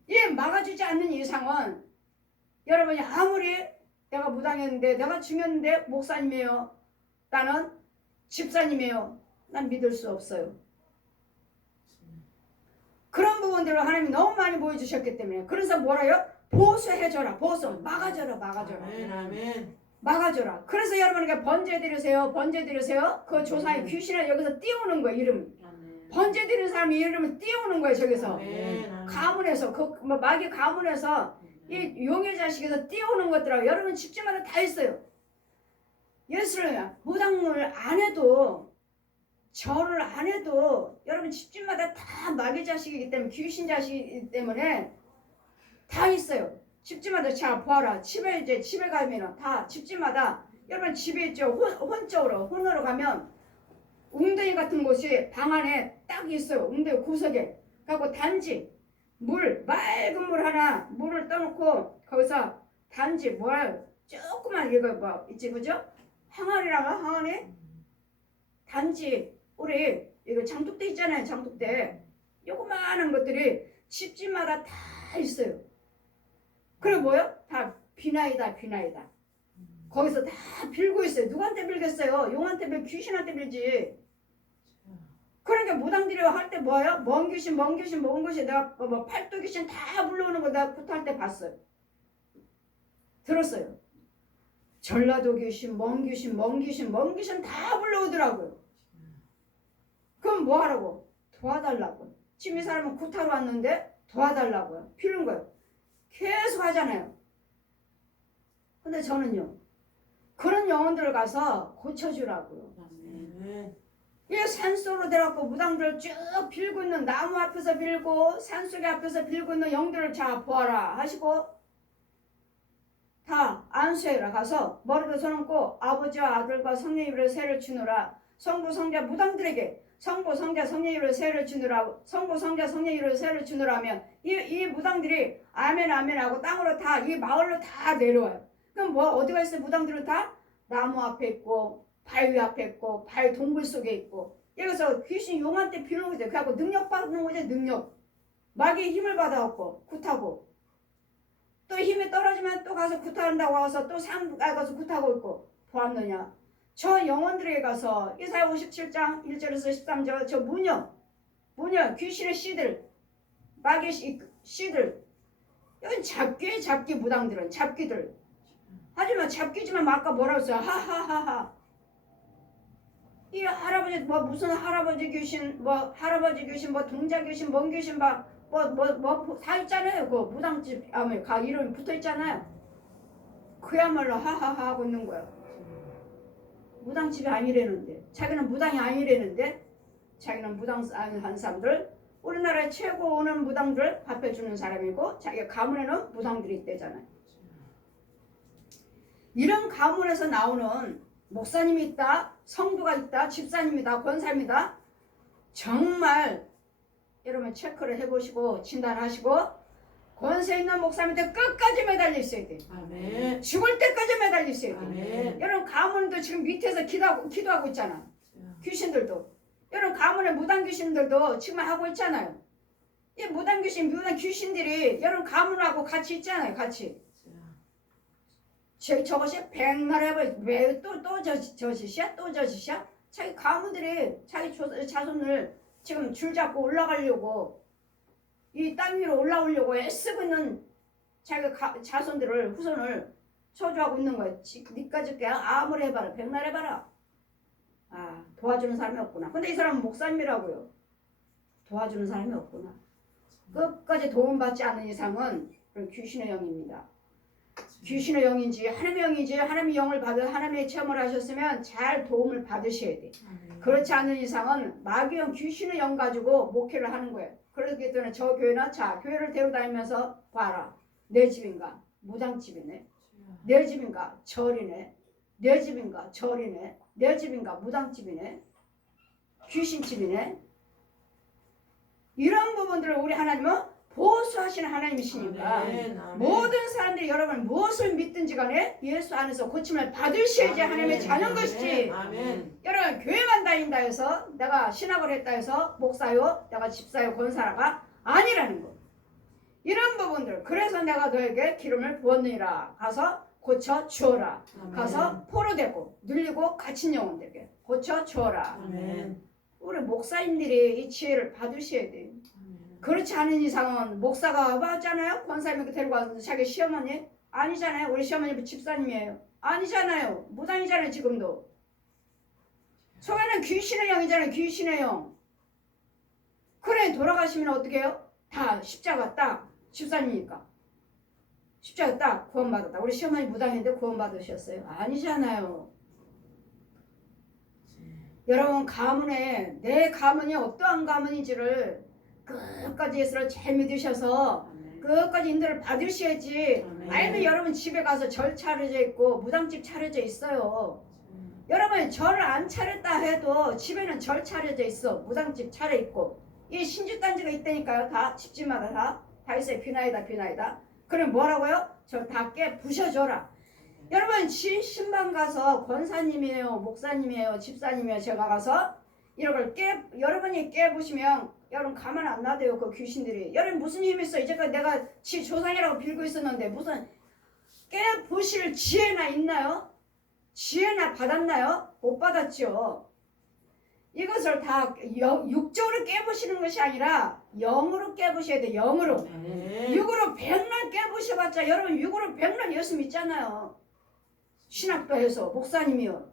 이 막아주지 않는 이상은 여러분이 아무리 내가 무당했는데 내가 중요한데 목사님이에요. 나는 집사님이에요. 난 믿을 수 없어요. 그런 부분들을 하나님이 너무 많이 보여주셨기 때문에 그래서 뭐라요? 보수해줘라. 보수. 막아줘라. 아멘. 막아줘라. 그래서 여러분에게 번제 드리세요. 그 조상의 귀신을 여기서 띄우는 거예요. 이름을. 번제 드리는 사람이 이름을 띄우는 거예요. 저기서. 가문에서 마귀 가문에서 이 용의 자식에서 띄우는 것들하고 여러분 집집마다 다 있어요. 예수를 무당을 안 해도 절을 안 해도 여러분 집집마다 다 마귀 자식이기 때문에 귀신 자식이기 때문에 다 있어요. 집집마다 자 보아라. 집에 가면은 다 집집마다 여러분 집에 있죠. 혼으로 가면 웅덩이 같은 곳이 방 안에 딱 있어요. 웅덩이 구석에. 그리고 단지 맑은 물 하나 물을 떠놓고 거기서 단지 조그만 이거 뭐 있지 그죠? 항아리 단지 우리 이거 장독대 있잖아요. 장독대 요거만한 것들이 집집마다 다 있어요. 그리고 뭐요? 다 비나이다. 거기서 다 빌고 있어요. 누구한테 빌겠어요? 용한테 빌, 귀신한테 빌지. 그러니까 무당들이 할 때 뭐예요? 먼 귀신 내가 뭐 팔도 귀신 다 불러오는 거 내가 굿할 때 봤어요. 들었어요. 전라도 귀신, 먼 귀신 다 불러오더라고요. 그럼 뭐 하라고? 도와달라고. 지금 이 사람은 굿하러 왔는데 도와달라고요. 필요한 거예요. 계속 하잖아요. 근데 저는요. 그런 영혼들을 가서 고쳐주라고요. 이 산속으로 데려갖고 무당들 쭉 빌고 있는 나무 앞에서 빌고 산속에 앞에서 빌고 있는 영들을 자 보아라 하시고 다 안수해라. 가서 머리를 서놓고 아버지와 아들과 성령 이름으로 세를 주노라. 성부 성자 무당들에게 성부 성자 성령 이름으로 세를 주노라. 성부 성자 성령 이름으로 세를 주노라 하면 이 무당들이 아멘 하고 땅으로 다 이 마을로 다 내려와요. 그럼 뭐 어디가 있어요? 무당들은 다 나무 앞에 있고 바위 앞에 있고 바위 동굴 속에 있고 여기서 귀신 용한테 비는 거죠. 그래갖고 능력 받는 거죠. 능력. 마귀의 힘을 받아갖고 굿하고 또 힘이 떨어지면 또 가서 굿한다고 와서 또 산 가서 굿하고 있고 보았느냐. 저 영혼들에게 가서 이사야 57장 1절에서 13절 저 무녀 귀신의 씨들 마귀의 씨들 이건 잡기 무당들은 잡기들 하지만 잡기지만 아까 뭐라고 했어요? 하하하하. 이 할아버지 뭐 무슨 할아버지 귀신 뭐 동자 귀신 먼 귀신 다 있잖아요. 그 무당집 이름이 붙어 있잖아요. 그야말로 하하하 하고 있는 거야. 무당집이 아니라는데, 자기는 무당이 아니라는데, 자기는 무당 한 사람들, 우리나라의 최고 오는 무당들 밥해주는 사람이고, 자기 가문에는 무당들이 있대잖아요. 이런 가문에서 나오는 목사님이 있다, 성도가 있다, 집사님이다, 권사입니다. 정말 여러분 체크를 해보시고 진단하시고, 권세 있는 목사님한테 끝까지 매달려 있어야 돼. 아멘. 죽을 때까지 매달려 있어야 돼. 아멘. 여러분 가문도 지금 밑에서 기도하고 있잖아. 귀신들도. 여러분 가문의 무당 귀신들도 지금 하고 있잖아요. 이 무당 귀신, 무당 귀신들이 여러분 가문하고 같이 있잖아요. 같이. 저것이 백날 해봐. 왜또 저짓이야? 또 저짓이야? 자기 가문들이 자기 자손을 지금 줄 잡고 올라가려고 이 땅 위로 올라오려고 애쓰고 있는 자기 자손들을 후손을 초조하고 있는 거야. 니까지 아무리 해봐라. 백날 해봐라. 아, 도와주는 사람이 없구나. 근데 이 사람은 목사님이라고요. 도와주는 사람이 없구나. 끝까지 도움받지 않는 이상은 귀신의 영입니다. 귀신의 영인지 하나님의 영인지 하나님의 영을 받아 하나님의 체험을 하셨으면 잘 도움을 받으셔야 돼. 그렇지 않은 이상은 마귀의 영, 귀신의 영 가지고 목회를 하는 거예요. 그렇기 때문에 저 교회나 자 교회를 데려다니면서 봐라. 내 집인가? 무당집이네. 내 집인가? 절이네. 내 집인가? 절이네. 내 집인가? 무당집이네. 귀신집이네. 이런 부분들을 우리 하나님은 보수하시는 하나님이시니까 아멘, 아멘. 모든 사람들이 여러분 무엇을 믿든지 간에 예수 안에서 고침을 받으셔야지 하나님의 자녀인 것이지. 아멘. 여러분 교회만 다닌다 해서 내가 신학을 했다 해서 목사요 내가 집사요 권사라가 아니라는 거. 이런 부분들. 그래서 내가 너에게 기름을 부었느니라. 가서 고쳐 주어라. 아멘. 가서 포로되고 눌리고 갇힌 영혼들에게 고쳐 주어라. 아멘. 우리 목사님들이 이 지혜를 받으셔야 돼요. 그렇지 않은 이상은 목사가 맞잖아요. 권사님에게 데리고 와서 자기 시어머니 아니잖아요. 우리 시어머니 집사님이에요. 아니잖아요. 무당이잖아요. 지금도 속에는 귀신의 영이잖아요. 귀신의 영. 그래 돌아가시면 어떻게 해요? 다 십자가 딱 집사님이니까 십자가 딱 구원받았다. 우리 시어머니 무당인데 구원받으셨어요? 아니잖아요. 여러분 가문에 내 가문이 어떠한 가문인지를 끝까지 예수를 잘 믿으셔서 끝까지 인도를 받으셔야지. 아니면 여러분 집에 가서 절 차려져 있고 무당집 차려져 있어요. 여러분 절을 안 차렸다 해도 집에는 절 차려져 있어. 무당집 차려 있고 이 신주단지가 있다니까요. 다 집집마다 다 있어요. 비나이다. 그럼 뭐라고요? 절 다 깨 부셔줘라. 여러분 신방 가서 권사님이에요, 목사님이에요, 집사님이에요. 제가 가서 이런 걸 여러분이 깨부시면 여러분 가만 안 놔둬요. 그 귀신들이. 여러분 무슨 힘이 있어? 이제까지 내가 지 조상이라고 빌고 있었는데 무슨 깨부실 지혜나 있나요? 지혜나 받았나요? 못 받았죠. 이것을 다 육적으로 깨부시는 것이 아니라 영으로 깨부셔야 돼. 영으로. 육으로 백날 깨부셔봤자 여러분 육으로 백날 예수 믿잖아요. 신학도 해서 목사님이요.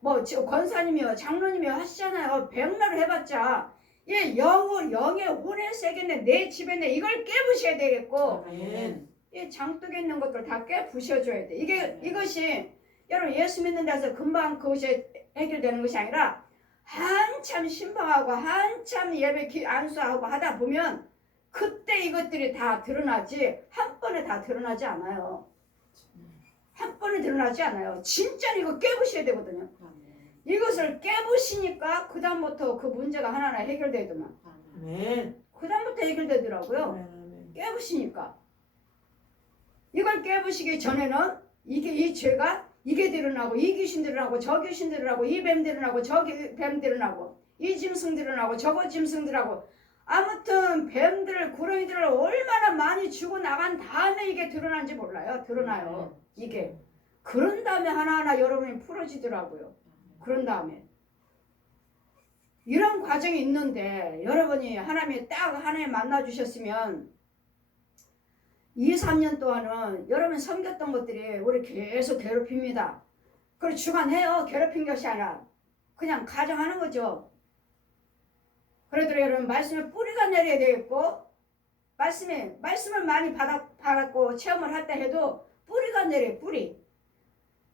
뭐 권사님이요. 장로님이요. 하시잖아요. 백날 해봤자 이 영의 혼의 세계인데 내 집에 내 이걸 깨부셔야 되겠고 이 장독에 있는 것들 다 깨부셔줘야 돼. 이것이 여러분 예수 믿는 데서 금방 그것이 해결되는 것이 아니라 한참 신방하고 한참 예배 안수하고 하다 보면 그때 이것들이 다 드러나지 한 번에 다 드러나지 않아요. 한 번에 드러나지 않아요. 진짜 이거 깨부셔야 되거든요. 이것을 깨부시니까 그 다음부터 그 문제가 하나하나 해결되더만. 그 다음부터 해결되더라고요. 깨부시니까. 이걸 깨부시기 전에는 이 죄가 이게 드러나고 이 귀신 드러나고 저 귀신 드러나고 이 뱀 드러나고 저 뱀 드러나고 이 짐승 드러나고 저거 짐승 드러나고 아무튼 뱀들 구렁이들을 얼마나 많이 주고 나간 다음에 이게 드러난지 몰라요. 드러나요. 이게. 그런 다음에 하나하나 여러분이 풀어지더라고요. 그런 다음에. 이런 과정이 있는데 여러분이 하나님이 딱 하나님 만나주셨으면 2, 3년 동안은 여러분 섬겼던 것들이 우리 계속 괴롭힙니다. 그리고 주관해요. 괴롭힌 것이 아니라 그냥 가정하는 거죠. 그러더라도 여러분 말씀에 뿌리가 내려야 되겠고 말씀을 많이 받았고 체험을 할 때 해도 뿌리가 내려요. 뿌리.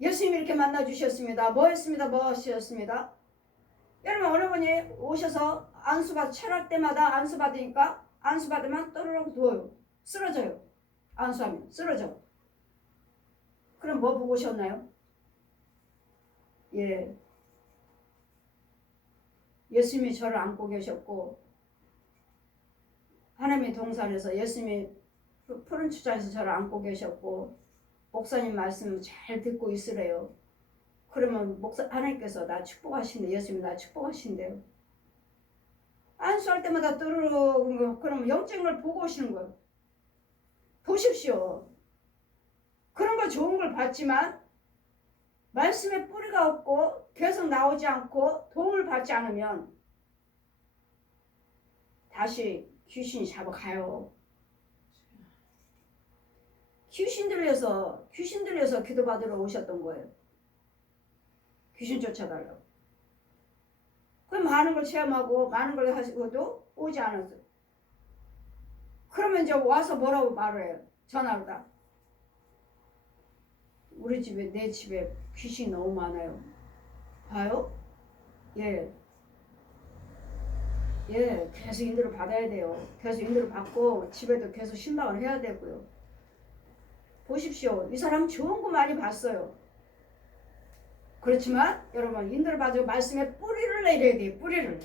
예수님이 이렇게 만나 주셨습니다. 뭐 했습니다. 뭐 하셨습니다. 여러분 어느 분이 오셔서 안수받 철학 때마다 안수받으니까 안수받으면 또르륵 누워요. 쓰러져요. 안수하면 쓰러져. 그럼 뭐 보고 오셨나요? 예, 예수님이 저를 안고 계셨고 하나님의 동산에서 예수님이 푸른 추자에서 저를 안고 계셨고 목사님 말씀 잘 듣고 있으래요. 그러면 하나님께서 나 축복하신대. 예수님이 나 축복하신대요. 안수할 때마다 또르륵 그러면 영적인 걸 보고 오시는 거예요. 보십시오. 그런 거 좋은 걸 봤지만 말씀에 뿌리가 없고 계속 나오지 않고 도움을 받지 않으면 다시 귀신이 잡아가요. 귀신 들려서 기도받으러 오셨던 거예요. 귀신 쫓아달라고. 그럼 많은 걸 체험하고 많은 걸 하시고도 오지 않았어요. 그러면 이제 와서 뭐라고 말을 해요? 전화로 다. 우리 집에 내 집에 귀신이 너무 많아요. 봐요? 예. 예, 계속 인도를 받아야 돼요. 계속 인도를 받고 집에도 계속 신방을 해야 되고요. 보십시오. 이 사람 좋은 거 많이 봤어요. 그렇지만 여러분 인도를 받으고 말씀에 뿌리를 내려야 돼요. 뿌리를.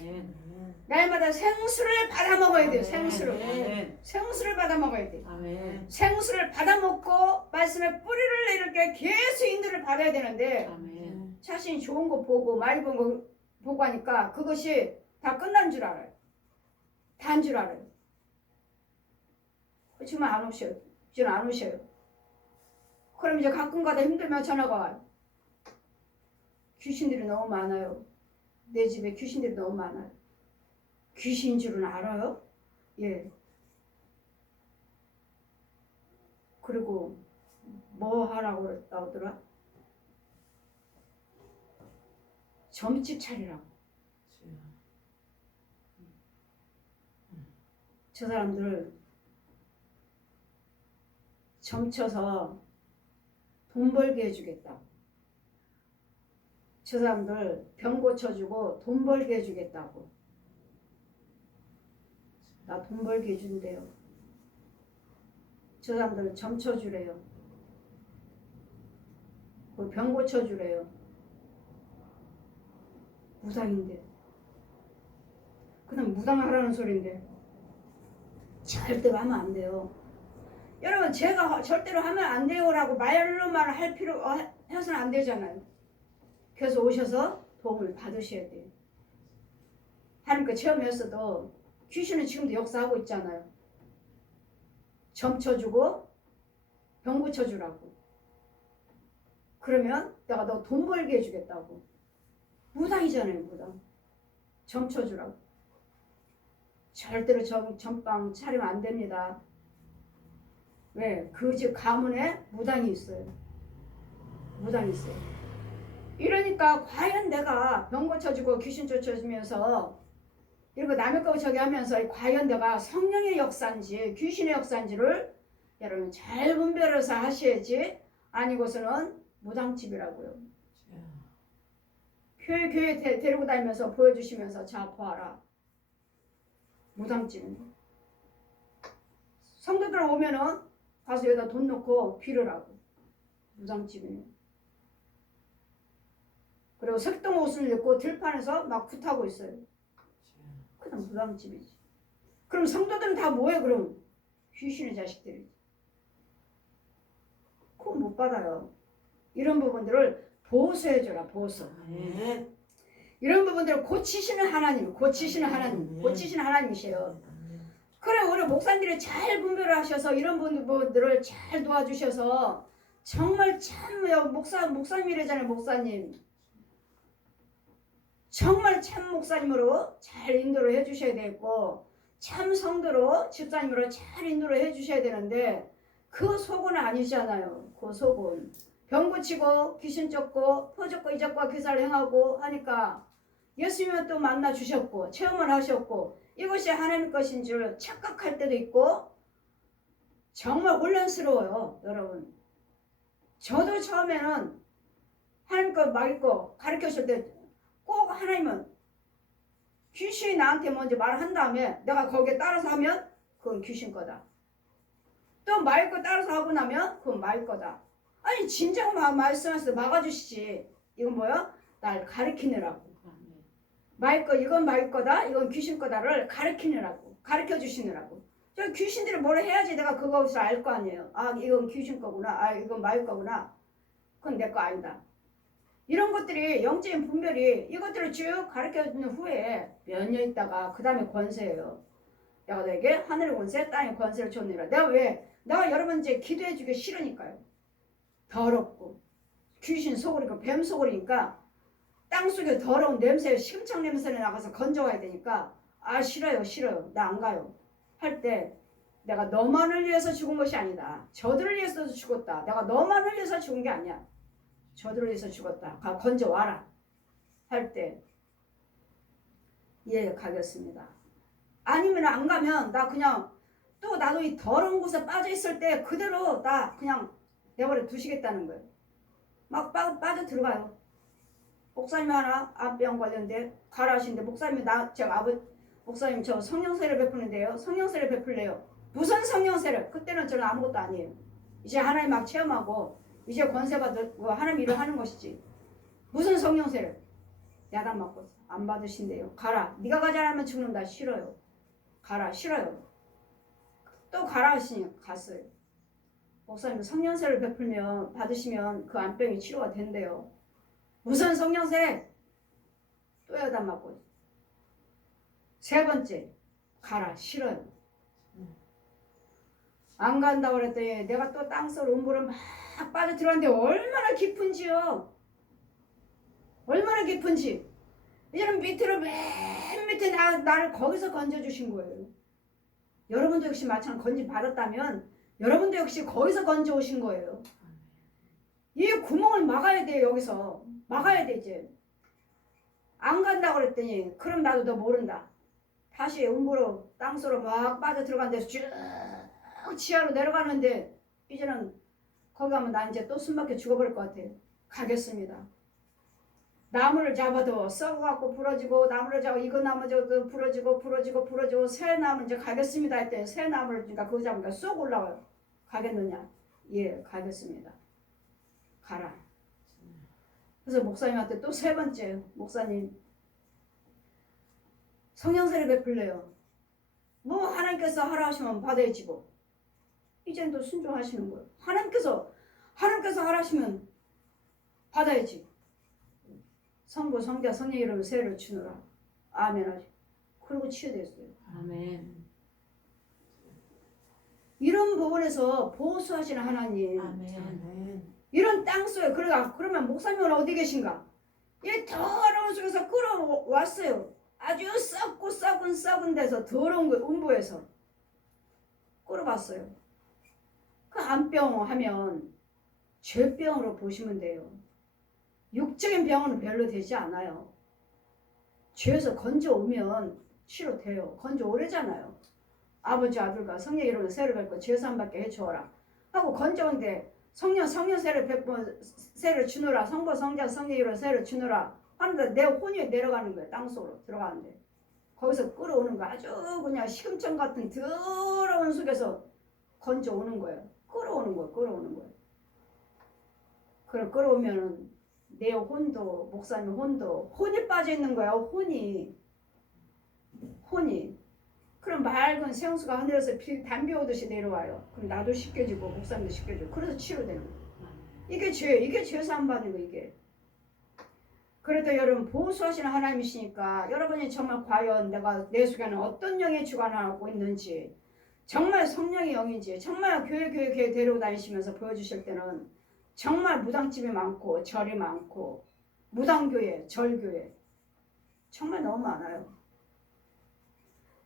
날마다 생수를 받아 먹어야 돼요. 생수를. 생수를 받아 먹어야 돼요. 아멘. 생수를 받아 먹고 말씀에 뿌리를 내릴 때 계속 인도를 받아야 되는데 아멘. 자신이 좋은 거 보고 많이 본 거 보고 하니까 그것이 다 끝난 줄 알아요. 단 줄 알아요. 지금 안 오셔요. 지금 안 오셔요. 그럼 이제 가끔가다 힘들면 전화가 와요. 귀신들이 너무 많아요. 내 집에 귀신들이 너무 많아요. 귀신인 줄은 알아요? 예. 그리고 뭐 하라고 그랬다 하더라? 점집 차리라고. 저 사람들 점쳐서 돈 벌게 해주겠다. 저 사람들 병 고쳐주고 돈 벌게 해주겠다고. 나 돈 벌게 해준대요. 저 사람들 점쳐주래요. 병 고쳐주래요. 무당인데. 그냥 무당하라는 소리인데 절대로 하면 안 돼요. 여러분 제가 절대로 하면 안 돼요라고 말로만 할 필요 해서는 안 되잖아요. 그래서 오셔서 도움을 받으셔야 돼요. 하나님께 체험했어도 귀신은 지금도 역사하고 있잖아요. 점 쳐주고 병 고쳐주라고. 그러면 내가 너 돈 벌게 해주겠다고. 무당이잖아요. 무당. 점 쳐주라고. 절대로 점빵 차리면 안 됩니다. 왜? 그 집 가문에 무당이 있어요. 무당이 있어요. 이러니까 과연 내가 병 고쳐주고 귀신 쫓아주면서 이러고 남의 거 저기 하면서 과연 내가 성령의 역사인지 귀신의 역사인지를 여러분 잘 분별해서 하셔야지. 아니고서는 무당집이라고요. 교회 데리고 다니면서 보여주시면서 자 보아라. 무당집입니다. 성도들 오면은 가서 여기다 돈 넣고 빌으라고. 무당집이에요. 그리고 색동 옷을 입고 들판에서 막 굿하고 있어요. 그냥 무당집이지. 그럼 성도들은 다 뭐해 그럼? 귀신의 자식들이지. 그건 못 받아요. 이런 부분들을 보호해줘라. 보호서. 이런 부분들을 고치시는 하나님, 고치시는 하나님이세요. 그래 우리 목사님들이 잘 분별을 하셔서 이런 분들을 잘 도와주셔서 정말 참 목사님이래잖아요. 목사님. 정말 참 목사님으로 잘 인도를 해주셔야 되고 참 성도로 집사님으로 잘 인도를 해주셔야 되는데 그 속은 아니잖아요. 그 속은 병 고치고 귀신 쫓고 퍼졌고 이적과 기사를 행하고 하니까 예수님은 또 만나 주셨고 체험을 하셨고 이것이 하나님 것인 줄 착각할 때도 있고 정말 혼란스러워요. 여러분 저도 처음에는 하나님 거 말고 가르쳤을 때 꼭 하나님은 귀신이 나한테 먼저 말한 다음에 내가 거기에 따라서 하면 그건 귀신 거다. 또 말 거 따라서 하고 나면 그건 말 거다. 아니 진작 말씀하셔서 막아주시지. 이건 뭐야? 날 가르치느라고. 말 거 이건 말 거다. 이건 귀신 거다를 가르치느라고. 가르쳐 주시느라고. 저 귀신들이 뭘 해야지 내가 그것을 알 거 아니에요. 아 이건 귀신 거구나. 아 이건 말 거구나. 그건 내 거 아니다. 이런 것들이 영적인 분별이 이것들을 쭉 가르쳐주는 후에 몇 년 있다가 그 다음에 권세예요. 내가 너에게 하늘의 권세 땅의 권세를 줬느니라. 내가 왜? 내가 여러분 이제 기도해 주기 싫으니까요. 더럽고 귀신 속으니까 뱀 속으니까 땅속에 더러운 냄새 심청 냄새가 나가서 건져와야 되니까 아 싫어요 나 안 가요 할 때 내가 너만을 위해서 죽은 것이 아니다. 저들을 위해서도 죽었다. 내가 너만을 위해서 죽은 게 아니야. 저들을 위해서 죽었다. 가 건져와라 할 때 예 가겠습니다. 아니면 안 가면 나 그냥 또 나도 이 더러운 곳에 빠져 있을 때 그대로 나 그냥 내버려 두시겠다는 거예요. 막 빠져 들어가요. 목사님 하나 암병 관련돼 가라 하시는데 목사님이 목사님 저 성령세를 베푸는데요. 성령세를 베풀래요. 무슨 성령세를? 그때는 저는 아무것도 아니에요. 이제 하나님 막 체험하고 이제 권세 받고 하나님 일을 하는 것이지. 무슨 성령세를? 야단 맞고 안 받으신대요. 가라. 네가 가지 않으면 죽는다. 싫어요. 가라. 싫어요. 또 가라 하시니 갔어요. 목사님 성령세를 베풀면 받으시면 그 암병이 치료가 된대요. 무슨 성령세? 또 야단 맞고. 세 번째 가라. 싫어요. 안 간다고 그랬더니 내가 또 땅속으로 음부를 막 빠져 들어갔는데 얼마나 깊은지요. 얼마나 깊은지. 이제는 밑으로 맨 밑에 나를 거기서 건져주신 거예요. 여러분도 역시 마찬가지 건지 받았다면 여러분도 역시 거기서 건져 오신 거예요. 이 구멍을 막아야 돼요. 여기서 막아야 돼. 이제 안 간다고 그랬더니 그럼 나도 너 모른다. 다시 음부로 땅속으로 막 빠져 들어간 데서 쭉 지하로 내려가는데 이제는 거기 가면 나 이제 또 숨막혀 죽어버릴 것 같아요. 가겠습니다. 나무를 잡아도 썩어갖고 부러지고 나무를 잡아 이거 나무 저거 부러지고 새 나무 이제 가겠습니다 했더니 새 나무를 그러니까 그거 잡으니까 쏙 올라와요. 가겠느냐? 예 가겠습니다. 가라. 그래서 목사님한테 또 세 번째 목사님 성령세를 베풀래요. 뭐 하나님께서 하라 하시면 받아야지 뭐. 이제는 또 순종하시는 거예요. 하나님께서 하라 하시면 받아야지. 성부 성자 성령 이름으로 세를 주노라. 아멘 하지. 그리고 치유됐어요. 아멘. 이런 부분에서 보수하시는 하나님. 아멘. 이런 땅 속에 그러면 목사님은 어디 계신가? 이 더러운 속에서 끌어왔어요. 아주 썩은 데서 더러운 거 음부에서 끌어봤어요. 그 암병 하면 죄병으로 보시면 돼요. 육적인 병은 별로 되지 않아요. 죄에서 건져오면 치료돼요. 건져오래잖아요. 아버지 아들과 성령 이름으로 세를 뵙고 죄사함받게 해주어라 하고 건져온데 성령 세를 주노라. 성부 성자 성령 이름으로 세를 주노라 하는데 내 혼이 내려가는 거예요. 땅속으로 들어가는데 거기서 끌어오는 거 아주 그냥 시금청 같은 더러운 속에서 건져오는 거예요. 끌어오는 거예요. 그걸 끌어오면은 내 혼도 목사님 혼도 혼이 빠져 있는 거야. 혼이 그럼 맑은 생수가 하늘에서 담비 오듯이 내려와요. 그럼 나도 씻겨지고 목사님도 씻겨지고 그래서 치료되는 거예요. 이게 죄사함 받는 거 이게. 그래도 여러분 보수하시는 하나님이시니까 여러분이 정말 과연 내가 내 속에는 어떤 영이 주관하고 있는지 정말 성령의 영인지 정말 교회 데리고 다니시면서 보여주실 때는 정말 무당집이 많고 절이 많고 무당교회, 절교회 정말 너무 많아요.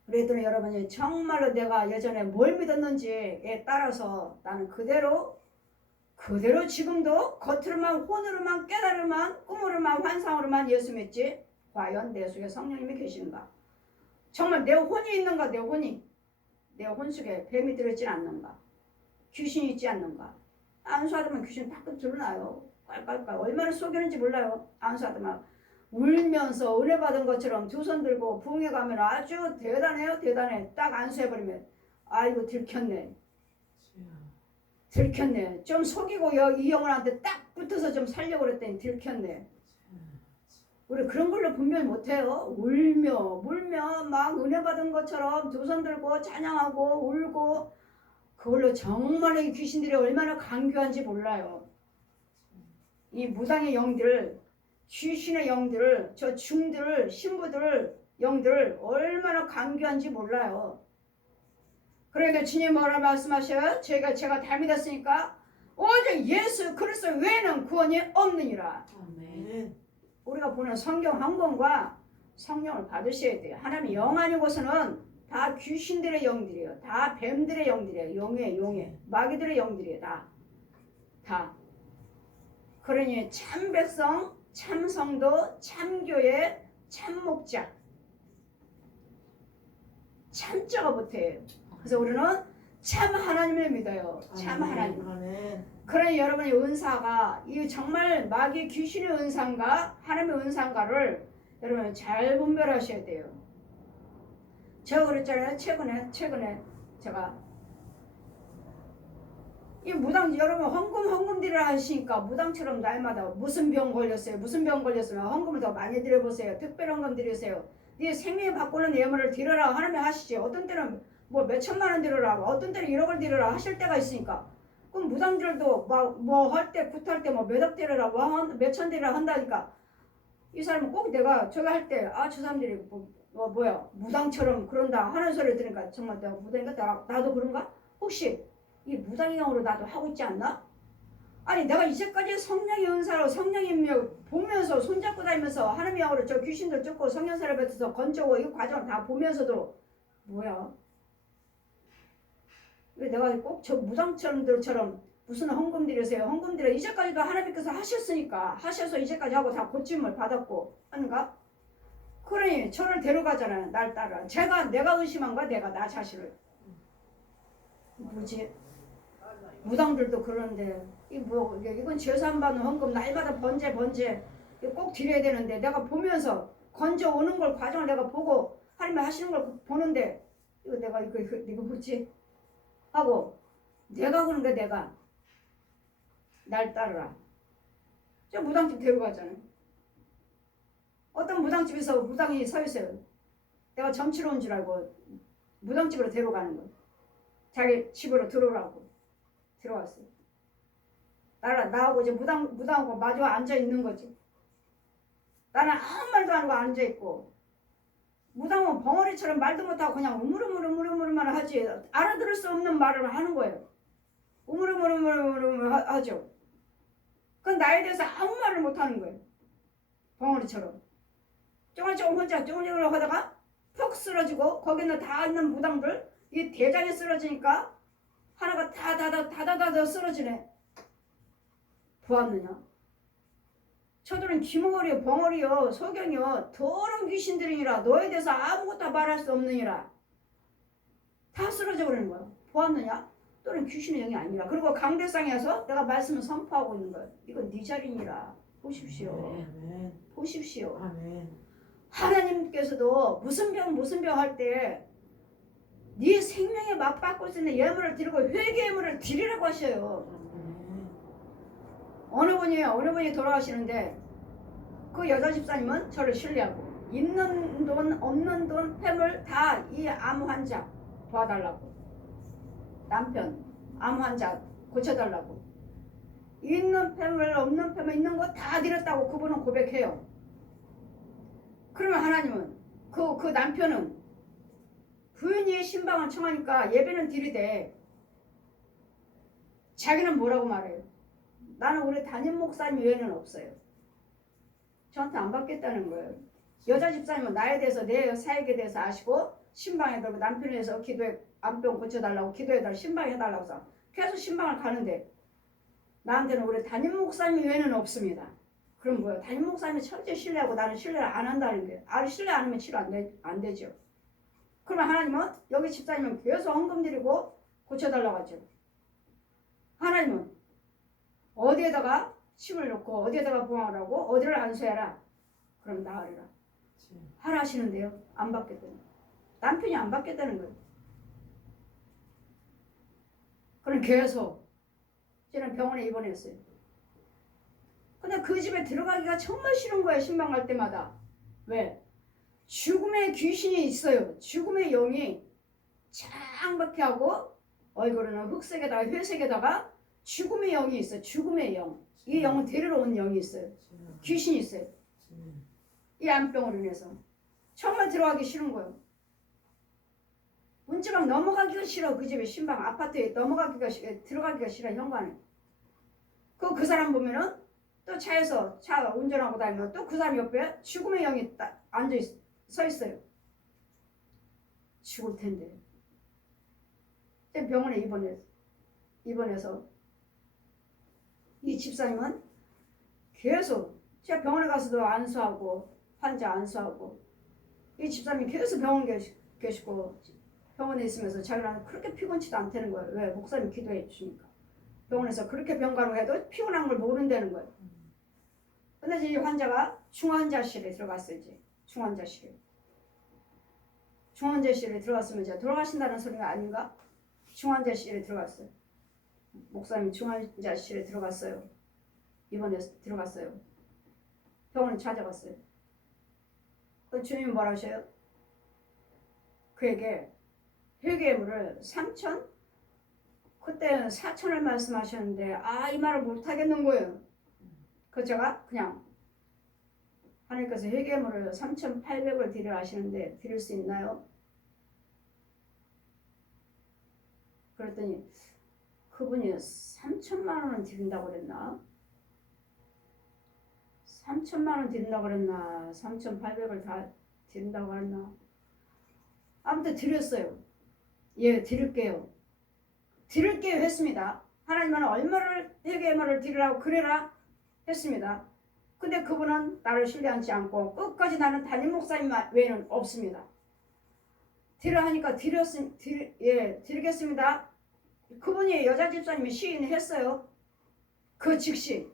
그랬더니 여러분이 정말로 내가 예전에 뭘 믿었는지에 따라서 나는 그대로 지금도 겉으로만 혼으로만 깨달으만 꿈으로만 환상으로만 예수 믿지 과연 내 속에 성령님이 계시는가? 정말 내 혼이 있는가? 내 혼 속에 뱀이 들어있지 않는가? 귀신이 있지 않는가? 안수하다만 귀신 팍 드러나요. 깔깔깔 얼마나 속이는지 몰라요. 안수하다만 울면서 은혜 받은 것처럼 두 손 들고 부흥회 가면 아주 대단해요. 대단해. 딱 안수해버리면 아이고 들켰네. 들켰네. 좀 속이고 이 영혼한테 딱 붙어서 좀 살려고 그랬더니 들켰네. 우리 그런 걸로 분별 못해요. 울며 물며 막 은혜 받은 것처럼 두 손 들고 찬양하고 울고 그걸로 정말 이 귀신들이 얼마나 간교한지 몰라요. 이 무당의 영들, 귀신의 영들, 저 중들, 신부들, 영들 얼마나 간교한지 몰라요. 그러니까 주님 뭐라 말씀하셔요? 제가 다 믿었으니까 오직 예수 그리스도 외에는 구원이 없느니라. 아멘. 우리가 보는 성경 한 권과 성령을 받으셔야 돼요. 하나님의 영 아니고서는 다 귀신들의 영들이에요. 다 뱀들의 영들이에요. 용의 마귀들의 영들이에요. 다. 그러니 참 백성, 참 성도, 참 교회, 참 목자. 참자가 못해요. 그래서 우리는 참 하나님을 믿어요. 참 하나님. 아멘. 그러니 여러분의 은사가 이 정말 마귀 귀신의 은사인가 하나님의 은사인가를 여러분 잘 분별하셔야 돼요. 제가 그랬잖아요. 최근에 제가 이 무당 여러분 헌금 드리라 하시니까 무당처럼 날마다 무슨 병 걸렸어요. 무슨 병 걸렸으면 헌금을 더 많이 드려보세요. 특별 헌금 드리세요. 네 생명이 바꾸는 예물을 드려라 하나님 하시지. 어떤 때는 뭐 몇천만 원 드려라, 어떤 때는 1억을 드려라 하실 때가 있으니까. 그럼 무당들도 막 뭐 할 때 굿할 때 뭐 몇억 드려라, 몇천 드려라 한다니까. 이 사람은 꼭 내가 저거 할 때 아 저 사람들이 뭐야 무당처럼 그런다 하는 소리를 들으니까 정말 내가 무당인가 나도 그런가? 혹시 이 무당의 영으로 나도 하고 있지 않나? 아니 내가 이제까지 성령의 은사로 성령의 능력 보면서 손잡고 다니면서 하나님의 영으로 저 귀신들 쫓고 성령사를 뱉어서 건져오고 이 과정을 다 보면서도 뭐야? 왜 내가 꼭 저 무당처럼 무슨 헌금 드리세요? 헌금 드려 이제까지도 하나님께서 하셨으니까 하셔서 이제까지 하고 다 고침을 받았고 하는가? 그러니 저를 데려가잖아요. 날 따라. 내가 의심한 거야. 내가 나 자신을. 뭐지? 무당들도 그러는데 이건 제사안 받는 헌금 날마다 번제 이거 꼭 드려야 되는데 내가 보면서 건져 오는 걸 과정을 내가 보고 하나님 하시는 걸 보는데 이거 내가 이거 뭐지? 하고 내가 그런 거야. 내가 날 따르라. 저 무당집 데려가잖아요. 어떤 무당집에서 무당이 서 있어요. 내가 점치러 온 줄 알고 무당집으로 데려가는 거예요. 자기 집으로 들어오라고 들어왔어요. 나하고 이제 무당하고 마주 앉아 있는 거지. 나는 아무 말도 안 하고 앉아 있고 무당은 벙어리처럼 말도 못하고 그냥 우물우물만 하지 알아들을 수 없는 말을 하는 거예요. 우물우물 하죠. 그건 나에 대해서 아무 말을 못하는 거예요. 벙어리처럼. 조금 혼자 쪼글쪼글 하다가 푹 쓰러지고 거기는 다 있는 무당들 이 대장에 쓰러지니까 하나가 다다다 쓰러지네. 보았느냐? 저들은 기머거리요 벙어리요 소경이요 더러운 귀신들이니라 너에 대해서 아무것도 말할 수 없느니라. 다 쓰러져 버리는 거야. 보았느냐? 또는 귀신의 영이 아니라. 그리고 강대상에 와서 내가 말씀을 선포하고 있는 거야. 이건 네 자리니라. 보십시오. 아멘. 보십시오. 아멘. 하나님께서도 무슨 병 할 때 네 생명에 맞바꿀 수 있는 예물을 드리고 회개 예물을 드리라고 하셔요. 어느 분이 돌아가시는데 그 여자 집사님은 저를 신뢰하고 있는 돈 없는 돈 폐물 다 이 암 환자 도와달라고 남편 암 환자 고쳐달라고 있는 폐물 없는 폐물 있는 거 다 드렸다고 그분은 고백해요. 그러면 하나님은 그 남편은 부인의 신방을 청하니까 예배는 드리되 자기는 뭐라고 말해요? 나는 우리 담임 목사님 외에는 없어요. 저한테 안 받겠다는 거예요. 여자 집사님은 나에 대해서 내 사역에 대해서 아시고 신방에 들고 남편에 대해서 기도해 암병 고쳐달라고 기도해달라고 신방 해달라고 해서 계속 신방을 가는데 나한테는 우리 담임 목사님 외에는 없습니다. 그럼 뭐예요? 담임 목사님이 철저히 신뢰하고 나는 신뢰를 안 한다는 거예요. 신뢰 안 하면 치료 안 되죠. 그러면 하나님은 여기 집사님은 계속 헌금 드리고 고쳐달라고 하죠. 하나님은 어디에다가 침을 놓고 어디에다가 보강을 하고 어디를 안수해라. 그럼 나으리라. 하라 하시는데요. 안 받겠다는 거예요. 남편이 안 받겠다는 거예요. 그럼 계속 저는 병원에 입원했어요. 근데 그 집에 들어가기가 정말 싫은 거예요. 신방 갈 때마다. 왜? 죽음의 귀신이 있어요. 죽음의 영이 창밖에 하고 얼굴은 흑색에다가 회색에다가 죽음의 영이 있어요. 죽음의 영. 이 영은 데리러 온 영이 있어요. 귀신이 있어요. 이 암병으로 인해서. 정말 들어가기 싫은 거예요. 문지방 넘어가기가 싫어. 그 집에 신방 아파트에 넘어가기가 싫어. 들어가기가 싫어. 현관에. 그 사람 보면은 또 차에서 차 운전하고 다니면 또 그 사람 옆에 죽음의 영이 딱 서 있어요. 죽을 텐데. 병원에 입원해서 이 집사님은 계속 제가 병원에 가서도 안수하고 환자 안수하고 이 집사님이 계속 병원 계시고 병원에 있으면서 자기는 그렇게 피곤치도 않다는 거예요. 왜? 목사님 기도해 주시니까. 병원에서 그렇게 병가로 해도 피곤한 걸 모른다는 거예요. 근데 이제 이 환자가 중환자실에 들어갔어요. 이제 중환자실에 들어갔으면 이제 돌아가신다는 소리가 아닌가? 중환자실에 들어갔어요. 목사님 중환자실에 들어갔어요. 입원해 들어갔어요. 병원에 찾아갔어요. 그 주님이 뭐라 하셔요? 그에게 회개물을 3천? 그때는 4천을 말씀하셨는데 이 말을 못하겠는 거예요. 그 제가 그냥 하나님께서 회개물을 3,800을 드리라 하시는데 드릴 수 있나요? 그랬더니 그분이 3천만 원을 드린다고 그랬나? 3천만 원 드린다고 그랬나? 3,800을 다 드린다고 그랬나? 아무튼 드렸어요. 예, 드릴게요 했습니다. 하나님은 얼마를 회개물을 드리라고 그래라 했습니다. 근데 그분은 나를 신뢰하지 않고 끝까지 나는 담임 목사님 외에는 없습니다. 드려 하니까 드리겠습니다. 그분이 여자 집사님이 시인했어요. 그 즉시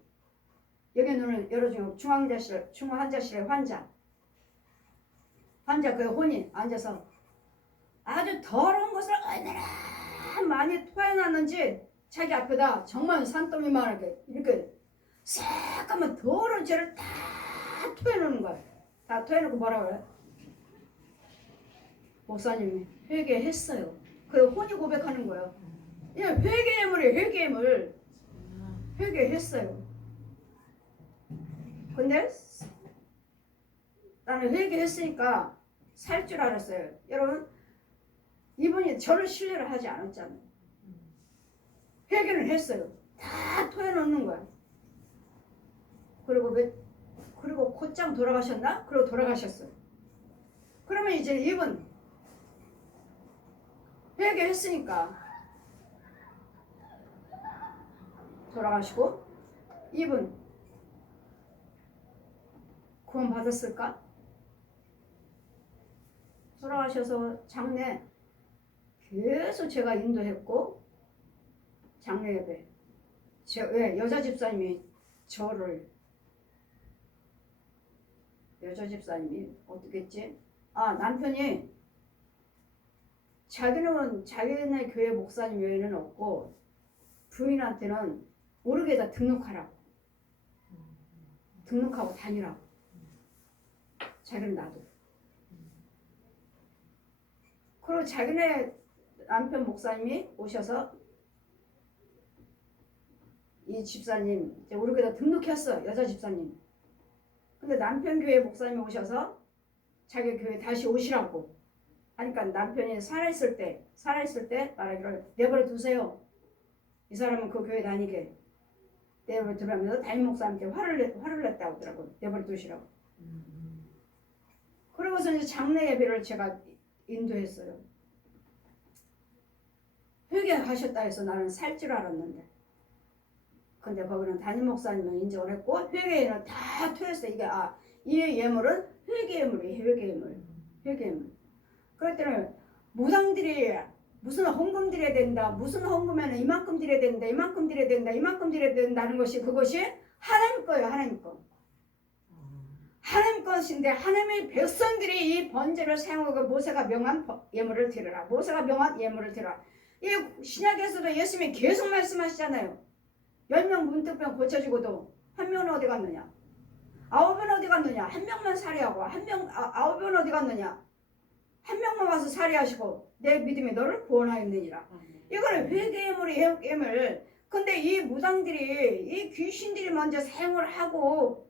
여기 눈을 열어주고 중환자실의 환자 그 혼이 앉아서 아주 더러운 것을 얼마나 많이 토해놨는지 자기 앞에다 정말 산더미만하게 이렇게 새까만 더러운 죄를 다 토해놓는 거야. 다 토해놓고 뭐라 그래? 목사님이 회개했어요. 그 혼이 고백하는 거예요. 그냥 회개물 회개했어요. 근데 나는 회개했으니까 살 줄 알았어요. 여러분 이분이 저를 신뢰를 하지 않았잖아요. 회개를 했어요. 다 토해놓는 거야. 그리고 곧장 돌아가셨나? 그리고 돌아가셨어요. 그러면 이제 이분 회개했으니까 돌아가시고 이분 구원 받았을까? 돌아가셔서 장례 계속 제가 인도했고 장례 예배 왜 여자 집사님이 어떻게 했지? 남편이 자기네 교회 목사님 외에는 없고 부인한테는 모르게다 등록하고 다니라고. 자기는 놔둬. 그리고 자기네 남편 목사님이 오셔서 이 집사님 모르게다 등록했어. 여자 집사님. 근데 남편 교회 목사님이 오셔서 자기 교회 다시 오시라고 하니까 남편이 살아있을 때 말하기를 내버려 두세요. 이 사람은 그 교회 다니게 내버려 두라면서 담임 목사님께 화를 냈다고 하더라고. 내버려 두시라고. 그러고서 이제 장례 예배를 제가 인도했어요. 회개하셨다 해서 나는 살 줄 알았는데 근데 거기는 담임 목사님은 인정을 했고 회개에는 다 토했어. 이게 이 예물은 회개물이에요. 회개물. 그랬더니 무당들이 무슨 헌금 드려야 된다. 무슨 헌금에는 이만큼 드려야 된다. 이만큼 드려야 된다. 이만큼 드려야 된다는 것이 그것이 하나님 거예요. 하나님 거. 하나님 것인데 하나님의 백성들이 이 번제를 사용하고 모세가 명한 예물을 드려라. 모세가 명한 예물을 드려라. 이 신약에서도 예수님이 계속 말씀하시잖아요. 10명 문득병 고쳐지고도 한 명은 어디 갔느냐? 9은 어디 갔느냐? 한 명만 살해하고 9은 어디 갔느냐? 한 명만 와서 살해하시고 내 믿음이 너를 구원하였느니라. 이거는 회개 예물이 예물. 근데 이 무당들이 이 귀신들이 먼저 사용을 하고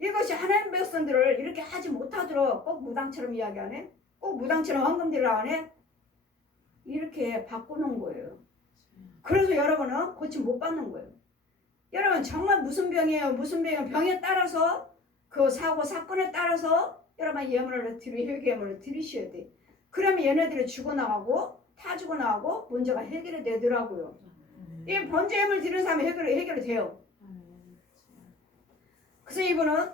이것이 하나님 백성들을 이렇게 하지 못하도록 꼭 무당처럼 이야기하네. 꼭 무당처럼 헌금 드리라 하네. 이렇게 바꾸는 거예요. 그래서 여러분은 고침 못 받는 거예요. 여러분 정말 무슨 병이에요? 무슨 병이에요? 병에 따라서 그 사고 사건에 따라서 여러분 예물을 회개 예물을 드리셔야 돼. 그러면 얘네들이 죽어나가고 다 죽어나가고 문제가 해결이 되더라고요. 이 번제 예물 드리는 사람이 해결이 돼요. 그래서 이분은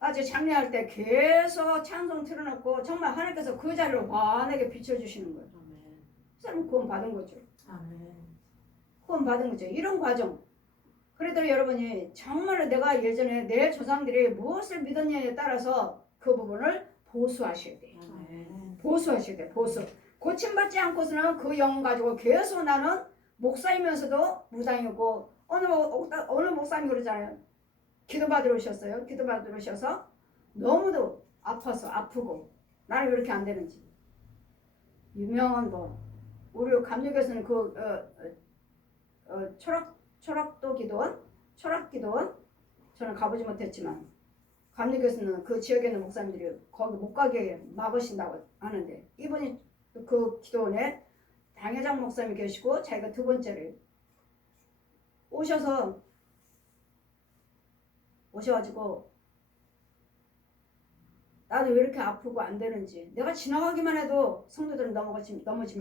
아주 장례할 때 계속 찬송 틀어놓고 정말 하나님께서 그 자리를 환하게 비춰주시는 거예요. 그 사람은 구원 받은 거죠. 구원 받은 거죠. 이런 과정. 그래도 여러분이 정말로 내가 예전에 내 조상들이 무엇을 믿었냐에 따라서 그 부분을 보수하셔야 돼요. 보수하셔야 돼요. 보수. 고침받지 않고서는 그 영혼 가지고 계속 나는 목사이면서도 무당이고 어느 목사님이 그러잖아요. 기도받으러 오셨어요. 기도받으러 오셔서 너무도 아프고 나는 왜 이렇게 안 되는지. 유명한 우리 감독에서는 초락도 기도원 저는 가보지 못했지만 감독에서는 그 지역에 있는 목사님들이 거기 못 가게 막으신다고 하는데 이분이 그 기도원에 당회장 목사님이 계시고 자기가 두 번째를 오셔가지고 나도 왜 이렇게 아프고 안 되는지 내가 지나가기만 해도 성도들은 넘어지면